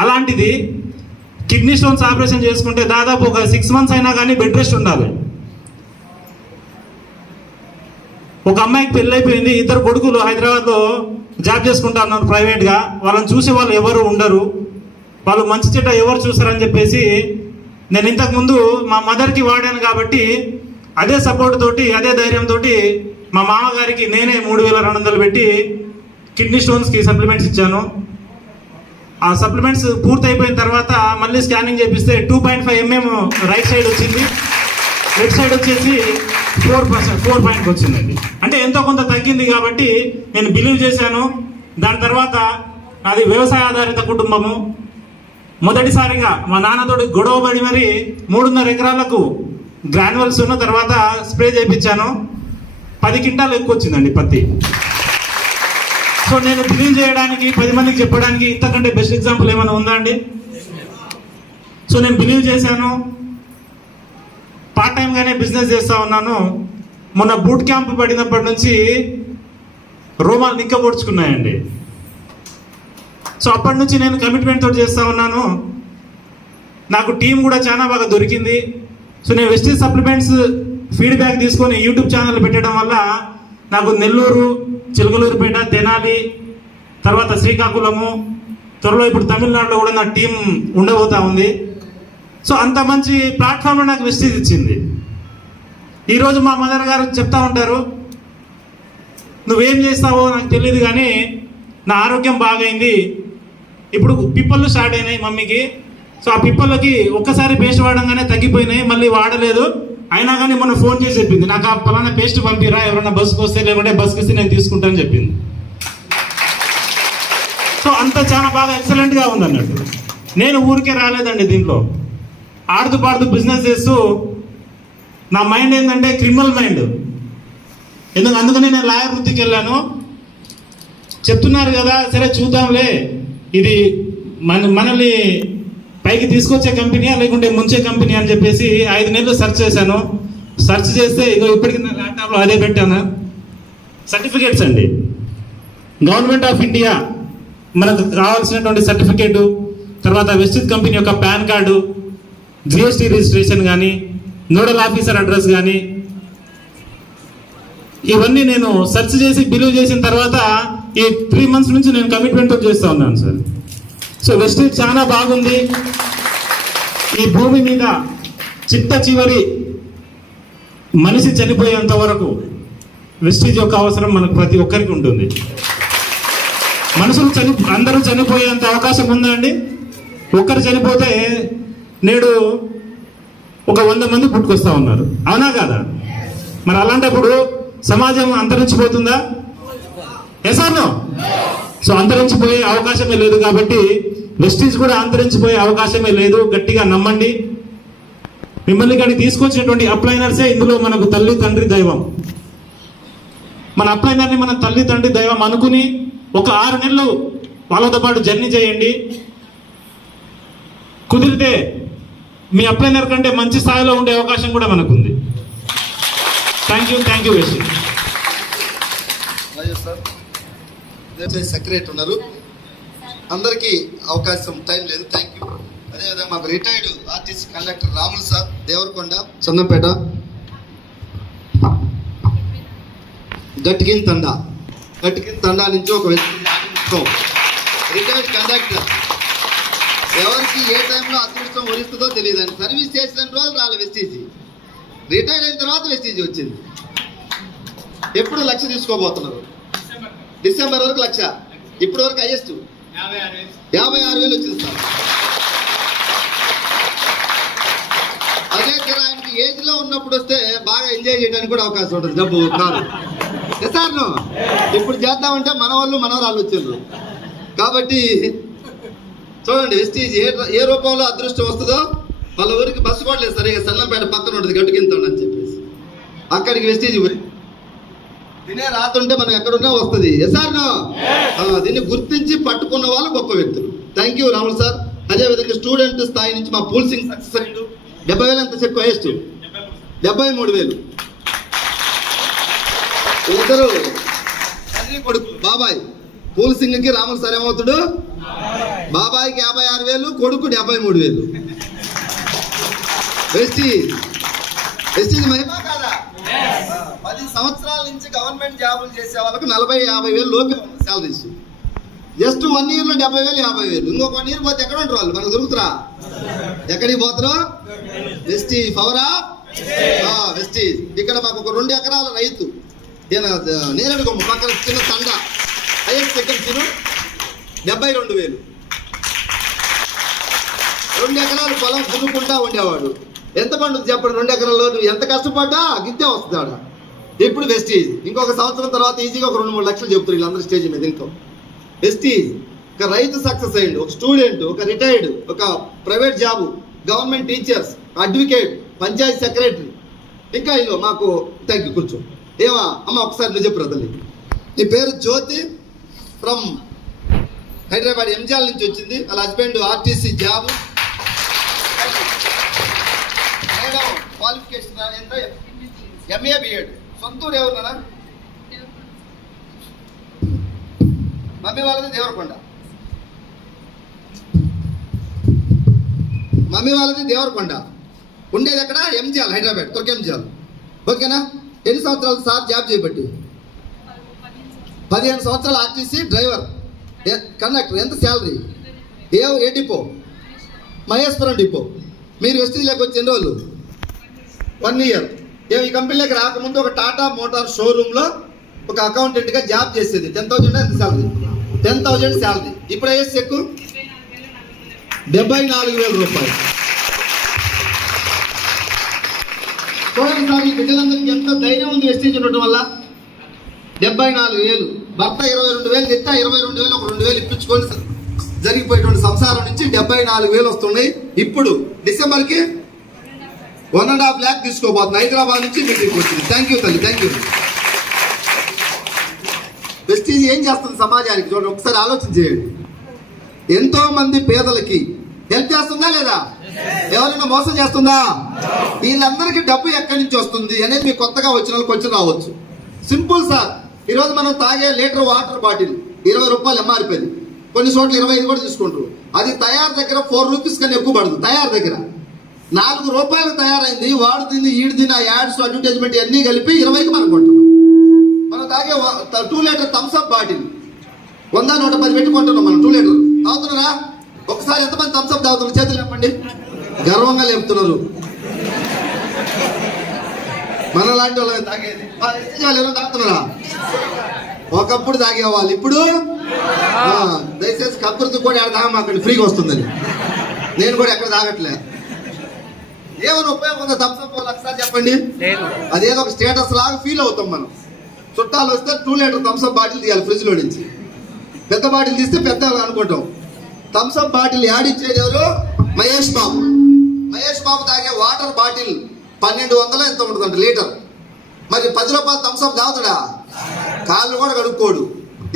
అలాంటిది కిడ్నీ స్టోన్స్ ఆపరేషన్ చేసుకుంటే దాదాపు ఒక 6 months అయినా కానీ బెడ్ రెస్ట్ ఉండాలి. ఒక అమ్మాయికి పెళ్ళైపోయింది, 2 కొడుకులు హైదరాబాద్లో జాబ్ చేసుకుంటా ఉన్నారు ప్రైవేట్గా. వాళ్ళని చూసే వాళ్ళు ఎవరు ఉండరు, వాళ్ళు మంచి చెడ్డ ఎవరు చూస్తారని చెప్పేసి నేను ఇంతకుముందు మా మదర్కి వాడాను కాబట్టి అదే సపోర్ట్ తోటి, అదే ధైర్యంతో మా మామగారికి నేనే 3200 పెట్టి కిడ్నీ స్టోన్స్కి సప్లిమెంట్స్ ఇచ్చాను. ఆ సప్లిమెంట్స్ పూర్తి అయిపోయిన తర్వాత మళ్ళీ స్కానింగ్ చేపిస్తే 2.5 mm రైట్ సైడ్ వచ్చింది, లెఫ్ట్ సైడ్ వచ్చేసి 4 వచ్చిందండి. అంటే ఎంతో కొంత తగ్గింది కాబట్టి నేను బిలీవ్ చేశాను. దాని తర్వాత అది వ్యవసాయ ఆధారిత కుటుంబము. మొదటిసారిగా మా నాన్నతోటి గొడవ పడి మరి 3.5 ఎకరాలకు గ్రాన్యువల్స్ ఉన్న తర్వాత స్ప్రే చేయించాను. 10 క్వింటాలు ఎక్కువ వచ్చిందండి పత్తి. సో నేను బిలీవ్ చేయడానికి, 10 మందికి చెప్పడానికి ఇంతకంటే బెస్ట్ ఎగ్జాంపుల్ ఏమైనా ఉందా అండి? సో నేను బిలీవ్ చేశాను, పార్ట్ టైంగానే బిజినెస్ చేస్తూ ఉన్నాను. మొన్న బూట్ క్యాంప్ పడినప్పటి నుంచి రోమాలు నిక్కబొడుచుకున్నాయండి. సో అప్పటి నుంచి నేను కమిట్మెంట్ తోటి చేస్తూ ఉన్నాను. నాకు టీం కూడా చాలా బాగా దొరికింది. సో నేను వెస్టీజ్ సప్లిమెంట్స్ ఫీడ్బ్యాక్ తీసుకొని యూట్యూబ్ ఛానల్ పెట్టడం వల్ల నాకు నెల్లూరు, చిలకలూరుపేట, తెనాలి, తర్వాత శ్రీకాకుళము, త్వరలో ఇప్పుడు తమిళనాడులో కూడా నా టీం ఉండబోతా ఉంది. సో అంత మంచి ప్లాట్ఫామ్ నాకు వెస్టీజ్ ఇచ్చింది. ఈరోజు మా మదర్ గారు చెప్తా ఉంటారు, నువ్వేం చేస్తావో నాకు తెలియదు కానీ నా ఆరోగ్యం బాగైంది. ఇప్పుడు పిప్పళ్ళు స్టార్ట్ అయినాయి మమ్మీకి. సో ఆ పిప్పళ్ళకి ఒక్కసారి పేస్ట్ వాడంగానే తగ్గిపోయినాయి, మళ్ళీ వాడలేదు. అయినా కానీ మొన్న ఫోన్ చేసి చెప్పింది, నాకు ఆ పలానా పేస్ట్ పంపిరా, ఎవరైనా బస్సుకు వస్తే, లేకుంటే బస్సుకి వస్తే నేను తీసుకుంటానని చెప్పింది. సో అంత చాలా బాగా ఎక్సలెంట్గా ఉందన్నట్టు. నేను ఊరికే రాలేదండి, దీంట్లో ఆడుతూ పాడుతూ బిజినెస్ చేస్తూ నా మైండ్ ఏంటంటే క్రిమినల్ మైండ్. అందుకని నేను లాయర్ వృత్తికి వెళ్ళాను. చెప్తున్నారు కదా, సరే చూద్దాంలే, ఇది మనల్ని పైకి తీసుకొచ్చే కంపెనీయా లేకుంటే ముంచే కంపెనీ అని చెప్పేసి 5 నెలలు సెర్చ్ చేశాను. సెర్చ్ చేస్తే ఇగో ఇప్పటికి నా ల్యాప్టాప్లో అదే పెట్టాను. సర్టిఫికేట్స్ అండి, గవర్నమెంట్ ఆఫ్ ఇండియా మనకు రావాల్సినటువంటి సర్టిఫికేటు, తర్వాత వెస్టీజ్ కంపెనీ యొక్క పాన్ కార్డు, జిఎస్టీ రిజిస్ట్రేషన్ కానీ, నోడల్ ఆఫీసర్ అడ్రస్ కానీ, ఇవన్నీ నేను సెర్చ్ చేసి బిలీవ్ చేసిన తర్వాత ఈ 3 months నుంచి నేను కమిట్మెంట్ చేస్తూ ఉన్నాను సార్. సో వెస్టీజ్ చాలా బాగుంది. ఈ భూమి మీద చిట్ట చివరి మనిషి చనిపోయేంత వరకు వెస్టీజ్ యొక్క అవసరం మనకు ప్రతి ఒక్కరికి ఉంటుంది. మనుషులు అందరూ చనిపోయేంత అవకాశం ఉందా అండి? ఒక్కరు చనిపోతే నేడు ఒక 100 మంది పుట్టుకొస్తా ఉన్నారు, అవునా కాదా? మరి అలాంటప్పుడు సమాజం అంతరించిపోతుందా? Yes or no? సో అంతరించిపోయే అవకాశమే లేదు. కాబట్టి వెస్టీజ్ కూడా అంతరించిపోయే అవకాశమే లేదు. గట్టిగా నమ్మండి. మిమ్మల్ని ఇక్కడికి తీసుకొచ్చినటువంటి అప్లైనర్సే ఇందులో మనకు తల్లి తండ్రి దైవం. మన అప్లైనర్ని మన తల్లి తండ్రి దైవం అనుకుని ఒక 6 నెలలు వాళ్ళతో పాటు జర్నీ చేయండి. కుదిరితే మీ అప్లైనర్ కంటే మంచి స్థాయిలో ఉండే అవకాశం కూడా మనకుంది. Thank you Vestige. సెక్రటరీ ఉన్నారు, అందరికీ అవకాశం టైం లేదు. Thank you. అదేవిధంగా మాకు retired RTC conductor Ramulu sir, Devarakonda, Chandampet, Gattikin Thanda నుంచి ఒక వ్యక్తి రిటైర్డ్ కండక్టర్. ఎవరికి ఏ టైంలో అదృష్టం వరిస్తుందో తెలియదు అండి. సర్వీస్ చేసిన రోజులు రాలే వెస్టీజ్, రిటైర్ అయిన తర్వాత వెస్టీజ్ వచ్చింది. ఎప్పుడు 1,00,000 తీసుకోబోతున్నారు? డిసెంబర్ వరకు 1,00,000. ఇప్పటి వరకు హైయెస్ట్ 56,000 వచ్చింది సార్. అదే ఆయనకి ఏజ్ లో ఉన్నప్పుడు వస్తే బాగా ఎంజాయ్ చేయడానికి కూడా అవకాశం ఉంటుంది. డబ్బు కాదు సార్. ఇప్పుడు చేద్దామంటే మన వాళ్ళు మనవరాళ్ళు వచ్చారు. కాబట్టి చూడండి, వెస్టీజ్ ఏ రూపంలో అదృష్టం వస్తుందో. వాళ్ళ ఊరికి బస్సు కూడా లేదు సరిగా, సన్నంపేట పక్కన ఉంటుంది గట్టుకింతండి చెప్పేసి అక్కడికి వెస్టీజ్ తినే రాతుంటే మనం ఎక్కడున్నా వస్తుంది. ఎస్ఆర్నో దీన్ని గుర్తించి పట్టుకున్న వాళ్ళు గొప్ప వ్యక్తులు. Thank you Ramulu sir. అదేవిధంగా స్టూడెంట్ స్థాయి నుంచి మా పూల్ సింగ్ సక్సెస్ అయ్యిండు. 70,000 ఎంత చెప్పు హైయెస్ట్ 73,000. ఇద్దరు తల్లి కొడుకు బాబాయ్. పూల్ సింగ్కి రాములు సార్ ఏమవుతాడు? బాబాయికి 56,000, కొడుకు 73,000. వెస్టీజ్ మహిమా కాదా? 10 సంవత్సరాల నుంచి గవర్నమెంట్ జాబులు చేసే వాళ్ళకు 40,000-50,000 లోపే శాలరీస్. జస్ట్ 1 yearలో 70,000, 50,000. ఇంకొక 1 year పోతే ఎక్కడ ఉంటారు వాళ్ళు? మనకు దొరుకుతారా? ఎక్కడికి పోతారు? వెస్టీజ్ పవరా వెస్టీజ్. ఇక్కడ మాకు ఒక 2 ఎకరాల రైతు, నేరేడు కొమ్మ పక్కన చిన్న తండ, హైయెస్ట్ సెకండ్ చిరు 72,000. 2 ఎకరాలు పొలం దున్నుకుంటా ఉండేవాడు. ఎంత పండుగ చెప్పండి? 2 ఎకరాల్లో నువ్వు ఎంత కష్టపడ్డా గిట్టే వస్తాడా? ఇప్పుడు వెస్టీజ్. ఇంకొక సంవత్సరం తర్వాత ఈజీగా ఒక 2-3 లక్షలు చెప్తారు వీళ్ళందరూ స్టేజ్ మీద ఇన్కమ్. వెస్టీజ్ ఒక రైతు సక్సెస్ అయ్యిండు, ఒక స్టూడెంట్, ఒక రిటైర్డ్, ఒక private job, government teachers, advocate, panchayat secretary. ఇంకా ఇల్లు మాకు థ్యాంక్ యూ. కూర్చో. ఏమా అమ్మ ఒకసారి నువ్వు చెప్పు తల్లి. నీ పేరు జ్యోతి, ఫ్రమ్ హైదరాబాద్ ఎంజాల్ నుంచి వచ్చింది. వాళ్ళ husband RTC job. Madam qualification ఎంత? MA BEd. సొంతూరు ఎవరున్నా? మమ్మీ వాళ్ళది దేవరకొండ. ఉండేది ఎక్కడ? ఎంజిఆర్, హైదరాబాద్, తుర్క ఎంజిఆర్. ఓకేనా? ఎన్ని సంవత్సరాలు సార్ జాబ్ చేయబట్టి? 15 సంవత్సరాలు ఆర్టీసీ డ్రైవర్, కండక్టర్. ఎంత శాలరీ? ఏ డిపో? మహేశ్వరం డిపో. మీరు వెస్టీజ్లోకి వచ్చి ఎన్ని రోజులు? 1 year. ఈ కంపెనీలోకి రాకముందు ఒక టాటా మోటార్ షోరూంలో ఒక అకౌంటెంట్గా జాబ్ చేసేది. 10,000 ఎంత శాలరీ? 10,000 శాలరీ. ఇప్పుడు అయ్యే చెక్కు 74,000 రూపాయలు. చూడండి సార్, ఈ బిడ్డలందరికీ ఎంత ధైర్యం ఉంది వెస్టీజ్ ఉండటం వల్ల. 74,000. భర్త 22,000 తెస్తే 22,000 ఒక 2,000 ఇప్పించుకొని జరిగిపోయేటువంటి సంసారం నుంచి 74,000 వస్తున్నాయి. ఇప్పుడు డిసెంబర్కి 1.5 lakh తీసుకోబోతుంది. హైదరాబాద్ నుంచి మీటింగ్ వచ్చింది. థ్యాంక్ యూ తల్లి, థ్యాంక్ యూ. వెస్టీజ్ ఏం చేస్తుంది సమాజానికి? చూడండి, ఒకసారి ఆలోచన చేయండి. ఎంతో మంది పేదలకి హెల్ప్ చేస్తుందా లేదా? ఎవరైనా మోసం చేస్తుందా? వీళ్ళందరికీ డబ్బు ఎక్కడి నుంచి వస్తుంది అనేది మీకు కొత్తగా వచ్చిన వాళ్ళకి కొంచెం రావచ్చు. Simple sir. ఈరోజు మనం తాగే లీటర్ వాటర్ బాటిల్ 20 రూపాయలు MRP. కొన్ని చోట్ల 25 కూడా తీసుకుంటారు. అది తయారు దగ్గర 4 రూపీస్ కన్నా ఎక్కువ పడుతుంది. తయారు దగ్గర 4 రూపాయలు తయారైంది. వాడుతుంది, ఈడుతుంది, ఆ యాడ్స్, అడ్వర్టైజ్మెంట్ అన్నీ కలిపి 20కి మనం కొంటున్నాం. మనం తాగే 2 లీటర్ థమ్స్అప్ బాటిల్ 100-110 పెట్టి కొంటున్నాం మనం. 2 లీటర్ తాగుతున్నారా? ఒకసారి ఎంతమంది థమ్స్అప్ తాగుతున్నారు చేతులు లేపండి. గర్వంగా లేపుతున్నారు. మన లాంటి వాళ్ళు తాగేది వాళ్ళు ఎవరైనా తాగుతున్నారా? ఒకప్పుడు తాగేవాళ్ళు, ఇప్పుడు దయచేసి కక్కుర్తి కూడా ఎక్కడ తాగమాకండి, ఫ్రీగా వస్తుందని. నేను కూడా ఎక్కడ తాగట్లే. ఏమైనా ఉపయోగం ఉందా థమ్స్అప్ వల్ల ఒకసారి చెప్పండి. అదేదో ఒక స్టేటస్ లాగా ఫీల్ అవుతాం మనం. చుట్టాలు వస్తే 2 లీటర్ థమ్స్అప్ బాటిల్ తీయాలి ఫ్రిడ్జ్ లో నుంచి. పెద్ద బాటిల్ తీస్తే పెద్ద అనుకుంటాం. థమ్స్అప్ బాటిల్ యాడిచ్చేది ఎవరు? మహేష్ బాబు. మహేష్ బాబు తాగే వాటర్ బాటిల్ 1200 ఎంత ఉంటుందంట లీటర్. మరి 10 రూపాయలు థమ్స్అప్ తాగుతాడా? కాళ్ళు కూడా కడుక్కోడు.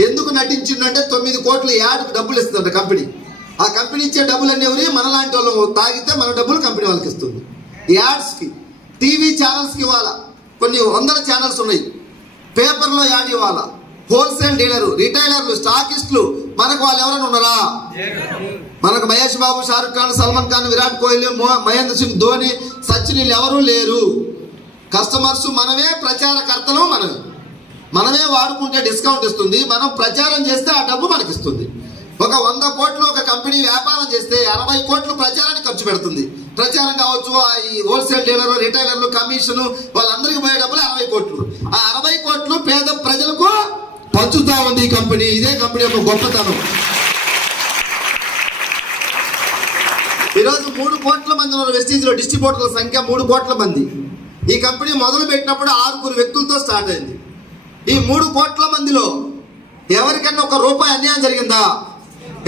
ఎందుకు నటించిందంటే 9 కోట్లు యాడ్కి డబ్బులు ఇస్తుందంట కంపెనీ. ఆ కంపెనీ ఇచ్చే డబ్బులన్నీ ఎవరి? మనలాంటి వాళ్ళు తాగితే మన డబ్బులు కంపెనీ వాళ్ళకి ఇస్తుంది. యాడ్స్కి, టీవీ ఛానల్స్కి ఇవ్వాలా, కొన్ని వందల ఛానల్స్ ఉన్నాయి. పేపర్లో యాడ్ ఇవ్వాలా. హోల్సేల్ డీలరు, రిటైలర్లు, స్టాకిస్టులు మనకు వాళ్ళు ఎవరైనా ఉన్నారా? మనకు మహేష్ బాబు, షారుఖ్ ఖాన్, సల్మాన్ ఖాన్, విరాట్ కోహ్లీ, మహేంద్ర సింగ్ ధోని, సచిన్ ఎవరూ లేరు. కస్టమర్స్ మనమే, ప్రచారకర్తలు మనమే వాడుకుంటే డిస్కౌంట్ ఇస్తుంది. మనం ప్రచారం చేస్తే ఆ డబ్బు మనకి ఇస్తుంది. ఒక 100 కోట్లు ఒక కంపెనీ వ్యాపారం చేస్తే 60 కోట్లు ప్రచారానికి ఖర్చు పెడుతుంది. ప్రచారం కావచ్చు, ఈ హోల్సేల్ డీలర్లు, రిటైలర్లు, కమిషన్, వాళ్ళందరికీ పోయే డబ్బులు 60 కోట్లు. ఆ 60 కోట్లు పేద ప్రజలకు పంచుతా ఉంది ఈ కంపెనీ. ఇదే కంపెనీ యొక్క గొప్పతనం. ఈరోజు 3 కోట్ల మంది ఉన్నారు వెస్టీజ్ లో. డిస్ట్రిబ్యూటర్ల సంఖ్య 3 కోట్ల మంది. ఈ కంపెనీ మొదలు పెట్టినప్పుడు 6 వ్యక్తులతో స్టార్ట్ అయింది. ఈ 3 కోట్ల మందిలో ఎవరికన్నా 1 రూపాయి అన్యాయం జరిగిందా?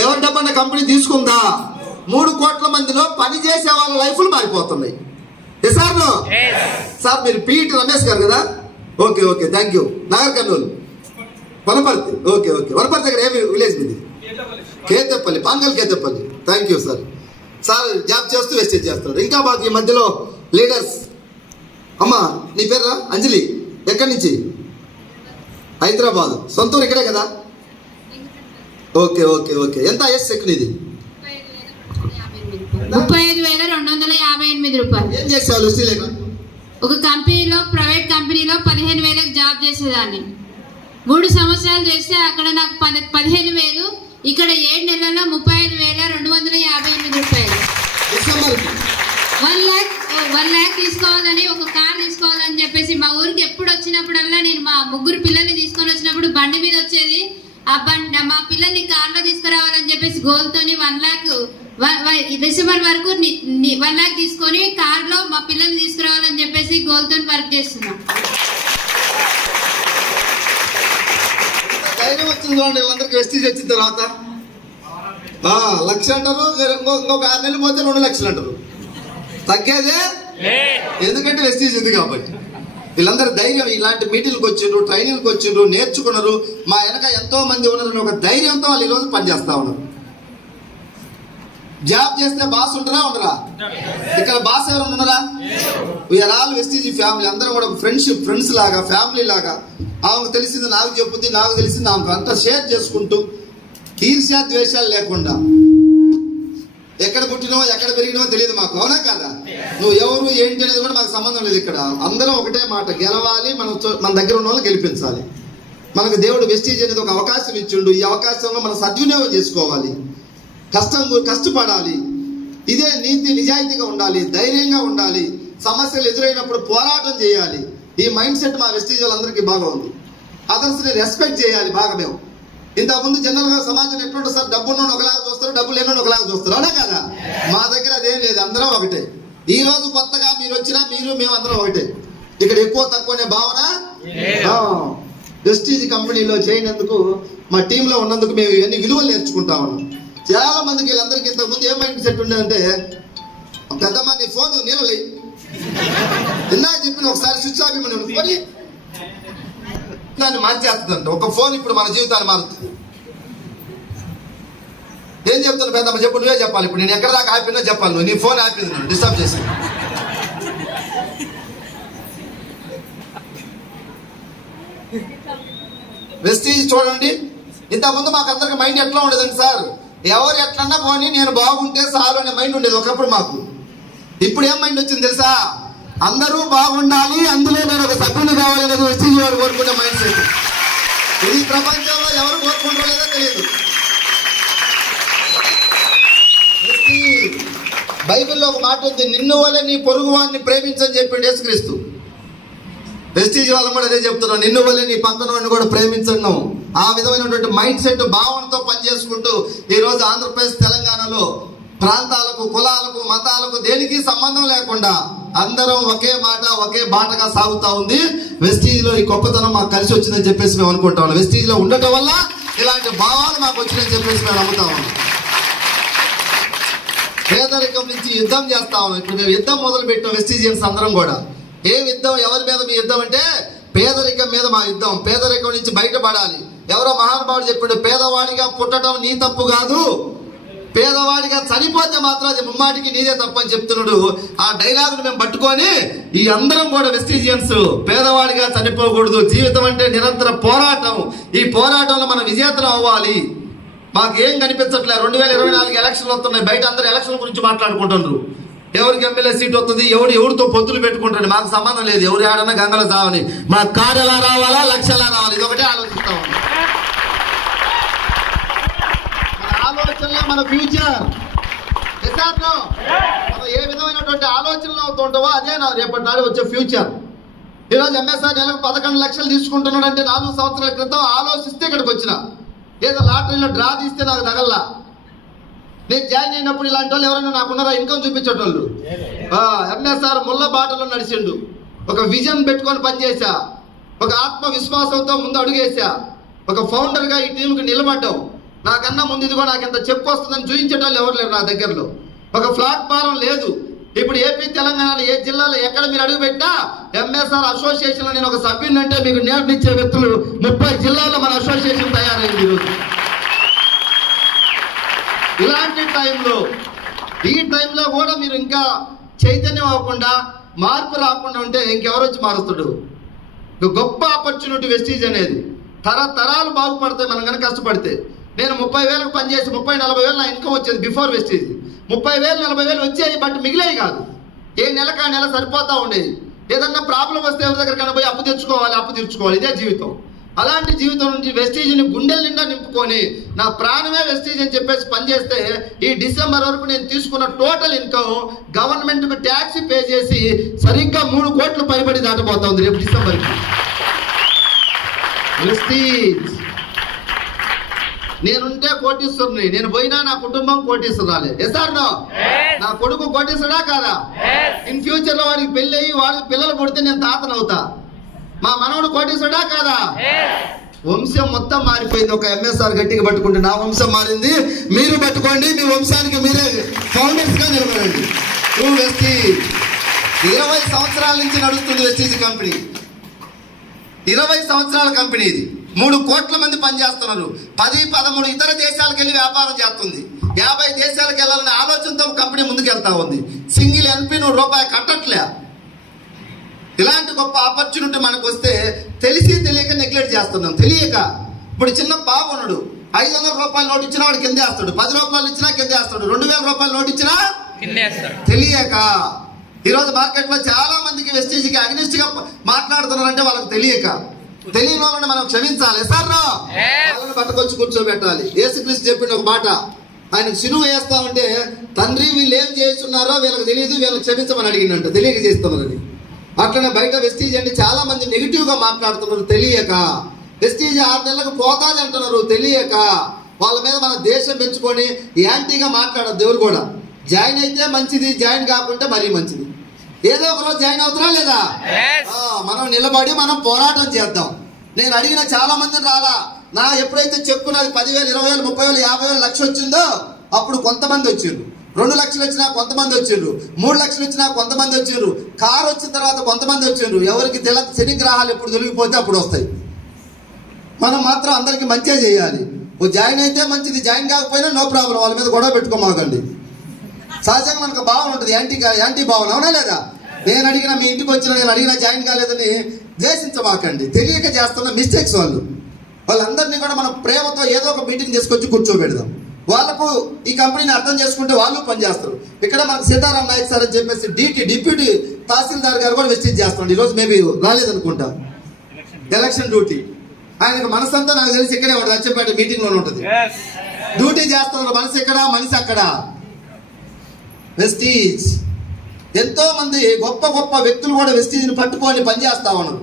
ఎవరి డబ్బన్న కంపెనీ తీసుకుందా? 3 కోట్ల మందిలో పని చేసే వాళ్ళ లైఫ్లు మారిపోతున్నాయి. సార్ సార్ మీరు పిటి రమేష్ గారు కదా? Okay thank you. Nagarkurnool, Wanaparthy. Okay Wanaparthy దగ్గర ఏ విలేజ్ మీది? Ketepalli, Pangal Ketepalli. Thank you sir. Sir job చేస్తూ వెస్టేజ్ చేస్తారు. ఇంకా మాకు ఈ మధ్యలో లీడర్స్. అమ్మా నీ పేరు అంజలి, ఎక్కడి నుంచి? హైదరాబాద్. సొంత ఊరు ఇక్కడే కదా? ఓకే ఎంత ఎస్ సెకండ్ ఇది? 35,258 రూపాయలు. ఏం చేసేవాళ్ళు వస్తీలేక? ఒక కంపెనీలో, ప్రైవేట్ కంపెనీలో 15,000 జాబ్ చేసేదాన్ని. 3 సంవత్సరాలు చేస్తే అక్కడ నాకు 15,000, ఇక్కడ 7 నెలల్లో 35,258 రూపాయలు. 1 lakh తీసుకోవాలని, ఒక కార్ తీసుకోవాలని చెప్పేసి మా ఊరికి ఎప్పుడు వచ్చినప్పుడల్లా నేను మా 3 పిల్లల్ని తీసుకొని వచ్చినప్పుడు బండి మీద వచ్చేది. మా పిల్లల్ని కార్లో తీసుకురావాలని చెప్పేసి గోల్తోని 1 lakh డిసెంబర్ వరకు 1 lakh తీసుకొని కార్లో మా పిల్లల్ని తీసుకురావాలని చెప్పేసి గోల్తో వర్క్ చేస్తున్నాం. ధైర్యం వచ్చింది చూడండి వీళ్ళందరికీ. వెస్టీజ్ వచ్చిన తర్వాత 1 లక్ష అంటారు, ఇంకొక 6 నెలలు పోతే 2 లక్షలు అంటారు. తగ్గేదే, ఎందుకంటే వెస్టీజ్ ఉంది కాబట్టి. వీళ్ళందరూ ధైర్యం. ఇలాంటి మీటింగ్కి వచ్చిండ్రు, ట్రైనింగ్కి వచ్చిండ్రు, నేర్చుకున్నారు. మా వెనక ఎంతో మంది ఉన్నారని ఒక ధైర్యంతో వాళ్ళు ఈరోజు పనిచేస్తా ఉన్నారు. జాబ్ చేస్తే బాస్ ఉండరా? ఇక్కడ బాస్ ఎవరు ఉన్నారా? We are all Vestige family. అందరం కూడా ఫ్రెండ్స్ లాగా, ఫ్యామిలీ లాగా. ఆమెకు తెలిసింది నాకు చెప్పుద్ది, నాకు తెలిసింది ఆమెకు, అంతా షేర్ చేసుకుంటూ, ఈర్ష్యా ద్వేషాలు లేకుండా. ఎక్కడ పుట్టినో ఎక్కడ పెరిగినో తెలియదు మాకు, అవునా కదా? నువ్వు ఎవరు ఏంటి అనేది కూడా మాకు సంబంధం లేదు. ఇక్కడ అందరం ఒకటే మాట, గెలవాలి. మన దగ్గర ఉన్న వాళ్ళని గెలిపించాలి. మనకు దేవుడు వెస్టీజ్ అనేది ఒక అవకాశం ఇచ్చిండు. ఈ అవకాశంలో మనం సద్వినియోగం చేసుకోవాలి. కష్టపడాలి. ఇదే నీతి నిజాయితీగా ఉండాలి, ధైర్యంగా ఉండాలి. సమస్యలు ఎదురైనప్పుడు పోరాటం చేయాలి. ఈ మైండ్ సెట్ మా వెస్టీజ్ వాళ్ళందరికీ బాగా ఉంది. అదర్స్ని రెస్పెక్ట్ చేయాలి బాగా. మేము ఇంతకుముందు జనరల్గా సమాజం ఎట్లుంటే సార్, డబ్బున్న ఒకలాగా చూస్తారు, డబ్బు లేని ఒకలాగా చూస్తారు, అవునా కదా? మా దగ్గర అదేం లేదు, అందరం ఒకటే. ఈ రోజు కొత్తగా మీరు వచ్చినా మేము అందరం ఒకటే. ఇక్కడ ఎక్కువ తక్కువ అనే భావన వెస్టీజ్ కంపెనీలో చేయనందుకు, మా టీంలో ఉన్నందుకు మేము ఇవన్నీ విలువలు నేర్చుకుంటా ఉన్నాం. చాలా మందికి వీళ్ళందరికీ ఇంతకుముందు ఏం మైండ్ సెట్ ఉండేదంటే, పెద్దమ్మ నీ ఫోన్ నీళ్ళు ఇందాక చెప్పిన ఒకసారి స్విచ్ ఆఫ్ ఇవ్వని దాన్ని మార్చేస్తుందంట. ఒక ఫోన్ ఇప్పుడు మన జీవితాన్ని మారుతుంది. ఏం చెప్తున్నా పెద్దమ్మ? చెప్పు, నువ్వే చెప్పాలి. ఇప్పుడు నేను ఎక్కడ దాకా ఆపినా చెప్పాలి. నువ్వు నీ ఫోన్ ఆపింది, నువ్వు డిస్టర్బ్ చేసి. వెస్టీజ్ చూడండి. ఇంతకుముందు మాకు అందరికి మైండ్ ఎట్లా ఉండేదండి సార్? ఎవరు ఎట్లన్నా పోనీ నేను బాగుంటే చాలు అనే మైండ్ ఉండేది ఒకప్పుడు మాకు. ఇప్పుడు ఏం మైండ్ వచ్చింది తెలుసా? అందరూ బాగుండాలి, అందులో నేను ఒక సభ్యులు కావాలనేది వెస్టీజ్ వారు కోరుకునే మైండ్ సెట్. ఈ ప్రపంచంలో ఎవరు కోరుకుంటారో లేదో తెలియదు. బైబిల్లో ఒక మాట ఉంది, నిన్ను వలె నీ పొరుగు వాడిని ప్రేమించని చెప్పిండు యేసుక్రీస్తు. వెస్టీజ్ వాళ్ళని కూడా అదే చెప్తున్నాం, నిన్ను వల్లే నీ పక్కన వాడిని కూడా ప్రేమించడం. ఆ విధమైనటువంటి మైండ్ సెట్ భావనతో పనిచేసుకుంటూ ఈరోజు ఆంధ్రప్రదేశ్ తెలంగాణలో ప్రాంతాలకు, కులాలకు, మతాలకు దేనికి సంబంధం లేకుండా అందరం ఒకే మాట ఒకే బాటగా సాగుతా ఉంది. వెస్టీజ్లో ఈ గొప్పతనం మాకు కలిసి వచ్చిందని చెప్పేసి మేము అనుకుంటా ఉన్నాం. వెస్టీజ్లో ఉండటం వల్ల ఇలాంటి భావాలు మాకు వచ్చినాయని చెప్పేసి మేము నమ్ముతా ఉన్నాం. పేదరికం నుంచి యుద్ధం చేస్తా ఉన్నాం. ఇప్పుడు మేము యుద్ధం మొదలు పెట్టాం వెస్టీజియన్స్ అందరం కూడా. ఏ యుద్ధం? ఎవరి మీద మీ యుద్ధం అంటే పేదరికం మీద మా యుద్ధం. పేదరికం నుంచి బయటపడాలి. ఎవరో మహానుభావుడు చెప్పాడు, పేదవాడిగా పుట్టడం నీ తప్పు కాదు, పేదవాడిగా చనిపోతే మాత్రం అది ముమ్మాటికి నీదే తప్పు అని చెప్తున్నాడు. ఆ డైలాగును మేము పట్టుకొని ఈ అందరం కూడా వెస్టీజియన్స్ పేదవాడిగా చనిపోకూడదు. జీవితం అంటే నిరంతర పోరాటం. ఈ పోరాటంలో మనం విజేతలు అవ్వాలి. మాకేం కనిపించట్లేదు. 2024 ఎలక్షన్లు వస్తున్నాయి. బయట అందరూ ఎలక్షన్ గురించి మాట్లాడుకుంటున్నారు. ఎవరికి ఎమ్మెల్యే సీట్ వస్తుంది, ఎవరితో పొత్తులు పెట్టుకుంటారు, మాకు సంబంధం లేదు. ఎవరు ఆడన్నా గంగలో చావని, మా కారు ఎలా రావాలా, లక్ష ఎలా రావాలి, ఇది ఒకటే ఆలోచిస్తా ఉన్నాం. మన ఆలోచనలో మన ఫ్యూచర్. మనం ఏ విధమైనటువంటి ఆలోచనలు అవుతుంటావో అదే నా రేపటి నాడు వచ్చే ఫ్యూచర్. ఈరోజు ఎంఎస్ఆర్ నెలకు 11 లక్షలు తీసుకుంటున్నాడు అంటే 4 సంవత్సరాల క్రితం ఆలోచిస్తే ఇక్కడికి వచ్చిన. ఏదో లాటరీలో డ్రా తీస్తే నాకు తగల్లా. నేను జాయిన్ అయినప్పుడు ఇలాంటి వాళ్ళు ఎవరైనా నాకున్నారా? ఇన్కమ్ చూపించేటోళ్ళు. ఎంఎస్ఆర్ ముళ్ళ బాటలో నడిచిండు. ఒక విజన్ పెట్టుకొని పనిచేసా, ఒక ఆత్మవిశ్వాసంతో ముందు అడుగేసా, ఒక ఫౌండర్గా ఈ టీంకి నిలబడ్డాం. నాకన్నా ముందు ఇదిగో నాకు ఎంత చెప్పు వస్తుందని చూపించేటోళ్ళు ఎవరు లేరు నా దగ్గరలో. ఒక ప్లాట్ఫారం లేదు. ఇప్పుడు ఏపీ తెలంగాణలో ఏ జిల్లాలో ఎక్కడ మీరు అడుగు పెట్టినా ఎంఎస్ఆర్ అసోసియేషన్లో నేను ఒక సభ్యుని అంటే మీకు నేర్పించే వ్యక్తులు 30 జిల్లాల్లో మన అసోసియేషన్ తయారైంది ఈరోజు. ఇలాంటి టైంలో, ఈ టైంలో కూడా మీరు ఇంకా చైతన్యం అవ్వకుండా, మార్పు రాకుండా ఉంటే ఇంకెవరు వచ్చి మారుస్తాడు? గొప్ప ఆపర్చునిటీ వెస్టీజ్ అనేది. తరాలు బాగుపడతాయి మనం కనుక కష్టపడితే. నేను 30,000కు పనిచేసి 30-40,000 నా ఇన్కమ్ వచ్చేది బిఫోర్ వెస్టీజ్. 30,000-40,000 వచ్చేవి, బట్ మిగిలేవి కాదు. ఏ నెలకు ఆ నెల సరిపోతా ఉండేది. ఏదన్నా ప్రాబ్లం వస్తే ఎవరి దగ్గర పోయి అప్పు తెచ్చుకోవాలి. ఇదే జీవితం. అలాంటి జీవితం నుంచి వెస్టీజ్ని గుండెల నిండా నింపుకొని నా ప్రాణమే వెస్టీజ్ అని చెప్పేసి పనిచేస్తే ఈ డిసెంబర్ వరకు నేను తీసుకున్న టోటల్ ఇన్కమ్ గవర్నమెంట్కి ట్యాక్స్ పే చేసి సరిగ్గా 3 కోట్లు పైబడి దాటబోతోంది రేపు డిసెంబర్కి. వెస్టీజ్. నేనుంటే కోటీశ్వరుని, నేను పోయినా నా కుటుంబం కోటీశ్వరాలే. ఎసార్నో? నా కొడుకు కోటీశ్వరుడా కాదా? ఇన్ ఫ్యూచర్ లో వాడికి పెళ్ళి అయ్యి వాడికి పిల్లలు పుడితే నేను తాతనవుతా. మా మనవడు కోటీశ్వరుడా కాదా? వంశం మొత్తం మారిపోయింది. ఒక ఎంఎస్ఆర్ గట్టిగా పట్టుకుంటే నా వంశం మారింది. మీరు పట్టుకోండి, మీ వంశానికి మీరే ఫౌండర్స్ గా నిలబడండి. వెస్టీజ్ 20 సంవత్సరాల నుంచి నడుస్తుంది వెస్టీజ్ కంపెనీ. 20 సంవత్సరాల కంపెనీ ఇది. 3 కోట్ల మంది పనిచేస్తున్నారు. 10-13 ఇతర దేశాలకు వెళ్ళి వ్యాపారం చేస్తుంది. 50 దేశాలకు వెళ్ళాలనే ఆలోచనతో కంపెనీ ముందుకెళ్తా ఉంది. సింగిల్ ఎల్పీ నువ్వు రూపాయి కట్టట్లే. ఇలాంటి గొప్ప ఆపర్చునిటీ మనకు వస్తే తెలిసి తెలియక నెగ్లెక్ట్ చేస్తున్నాం. తెలియక ఇప్పుడు చిన్న బాబు ఉన్నాడు, 500 రూపాయల నోటు ఇచ్చినా వాడు కింద వేస్తాడు, 10 రూపాయలు ఇచ్చినా కింద వేస్తాడు, 2000 రూపాయల నోటు ఇచ్చినా తెలియక. ఈరోజు మార్కెట్లో చాలా మందికి వెస్టీజ్కి అగ్నిస్ట్ గా మాట్లాడుతున్నారంటే వాళ్ళకి తెలియక. తెలియని వాళ్ళని మనం క్షమించాలి. సార్ వాళ్ళని బతకొచ్చి కూర్చోబెట్టాలి. యేసుక్రీస్తు చెప్పిన ఒక మాట, ఆయనకు సిలువ వేస్తా ఉంటే తండ్రి వీళ్ళు ఏం చేస్తున్నారో వీళ్ళకి తెలియదు, వీళ్ళకి క్షమించమని అడిగిందంట, తెలియక చేస్తున్నారని. అట్లనే బయట వెస్టీజ్ అంటే చాలా మంది నెగిటివ్ గా మాట్లాడుతున్నారు తెలియక. వెస్టీజ్ 6 నెలలకు పోతాది అంటున్నారు తెలియక. వాళ్ళ మీద మన దేశం పెంచుకొని యాంటీగా మాట్లాడదు. దేవుడు కూడా జాయిన్ అయితే మంచిది, జాయిన్ కాకుంటే మరీ మంచిది. ఏదో ఒక రోజు జాయిన్ అవుతున్నా లేదా? మనం నిలబడి మనం పోరాటం చేద్దాం. నేను అడిగిన చాలా మందిని రాలా. నా ఎప్పుడైతే చెప్పుకున్నది 10,000, 20,000, 30,000, 50,000, లక్ష వచ్చిందో అప్పుడు కొంతమంది వచ్చిండ్రు. 2 లక్షలు వచ్చినా కొంతమంది వచ్చిండ్రు, 3 లక్షలు వచ్చినా కొంతమంది వచ్చిండ్రు, కారు వచ్చిన తర్వాత కొంతమంది వచ్చిండ్రు. ఎవరికి శని గ్రహాలు ఎప్పుడు తొలగిపోతే అప్పుడు వస్తాయి. మనం మాత్రం అందరికి మంచిగా చేయాలి. ఓ జాయిన్ అయితే మంచిది, జాయిన్ కాకపోయినా నో ప్రాబ్లం, వాళ్ళ మీద గొడవ పెట్టుకోమాకండి. సహజంగా మనకు భావన ఉంటుంది, యాంటీ భావన, అవునా లేదా? నేను అడిగినా, మీ ఇంటికి వచ్చినా, నేను అడిగినా జాయిన్ కాలేదని ద్వేషించమాకండి. తెలియక చేస్తున్న మిస్టేక్స్ వాళ్ళందరినీ కూడా మనం ప్రేమతో ఏదో ఒక మీటింగ్ చేసుకొచ్చి కూర్చోబెడదాం. వాళ్ళకు ఈ కంపెనీని అర్థం చేసుకుంటే వాళ్ళు పనిచేస్తారు. ఇక్కడ మనకు సీతారాం నాయక్ సార్ అని చెప్పేసి డిప్యూటీ తహసీల్దార్ గారు కూడా వెస్టీజ్ చేస్తున్నాడు. ఈరోజు మేబీ రాలేదనుకుంటా, ఎలక్షన్ డ్యూటీ. ఆయనకు మనసంతా నాకు తెలిసి ఇక్కడే వాడు రచ్చపేట మీటింగ్ లోనే ఉంటుంది. డ్యూటీ చేస్తున్నారు. మనసు ఎక్కడ, మనిషి అక్కడ. వెస్టీజ్. ఎంతో మంది గొప్ప గొప్ప వ్యక్తులు కూడా వెస్టీజ్ని పట్టుకొని పనిచేస్తా ఉన్నారు.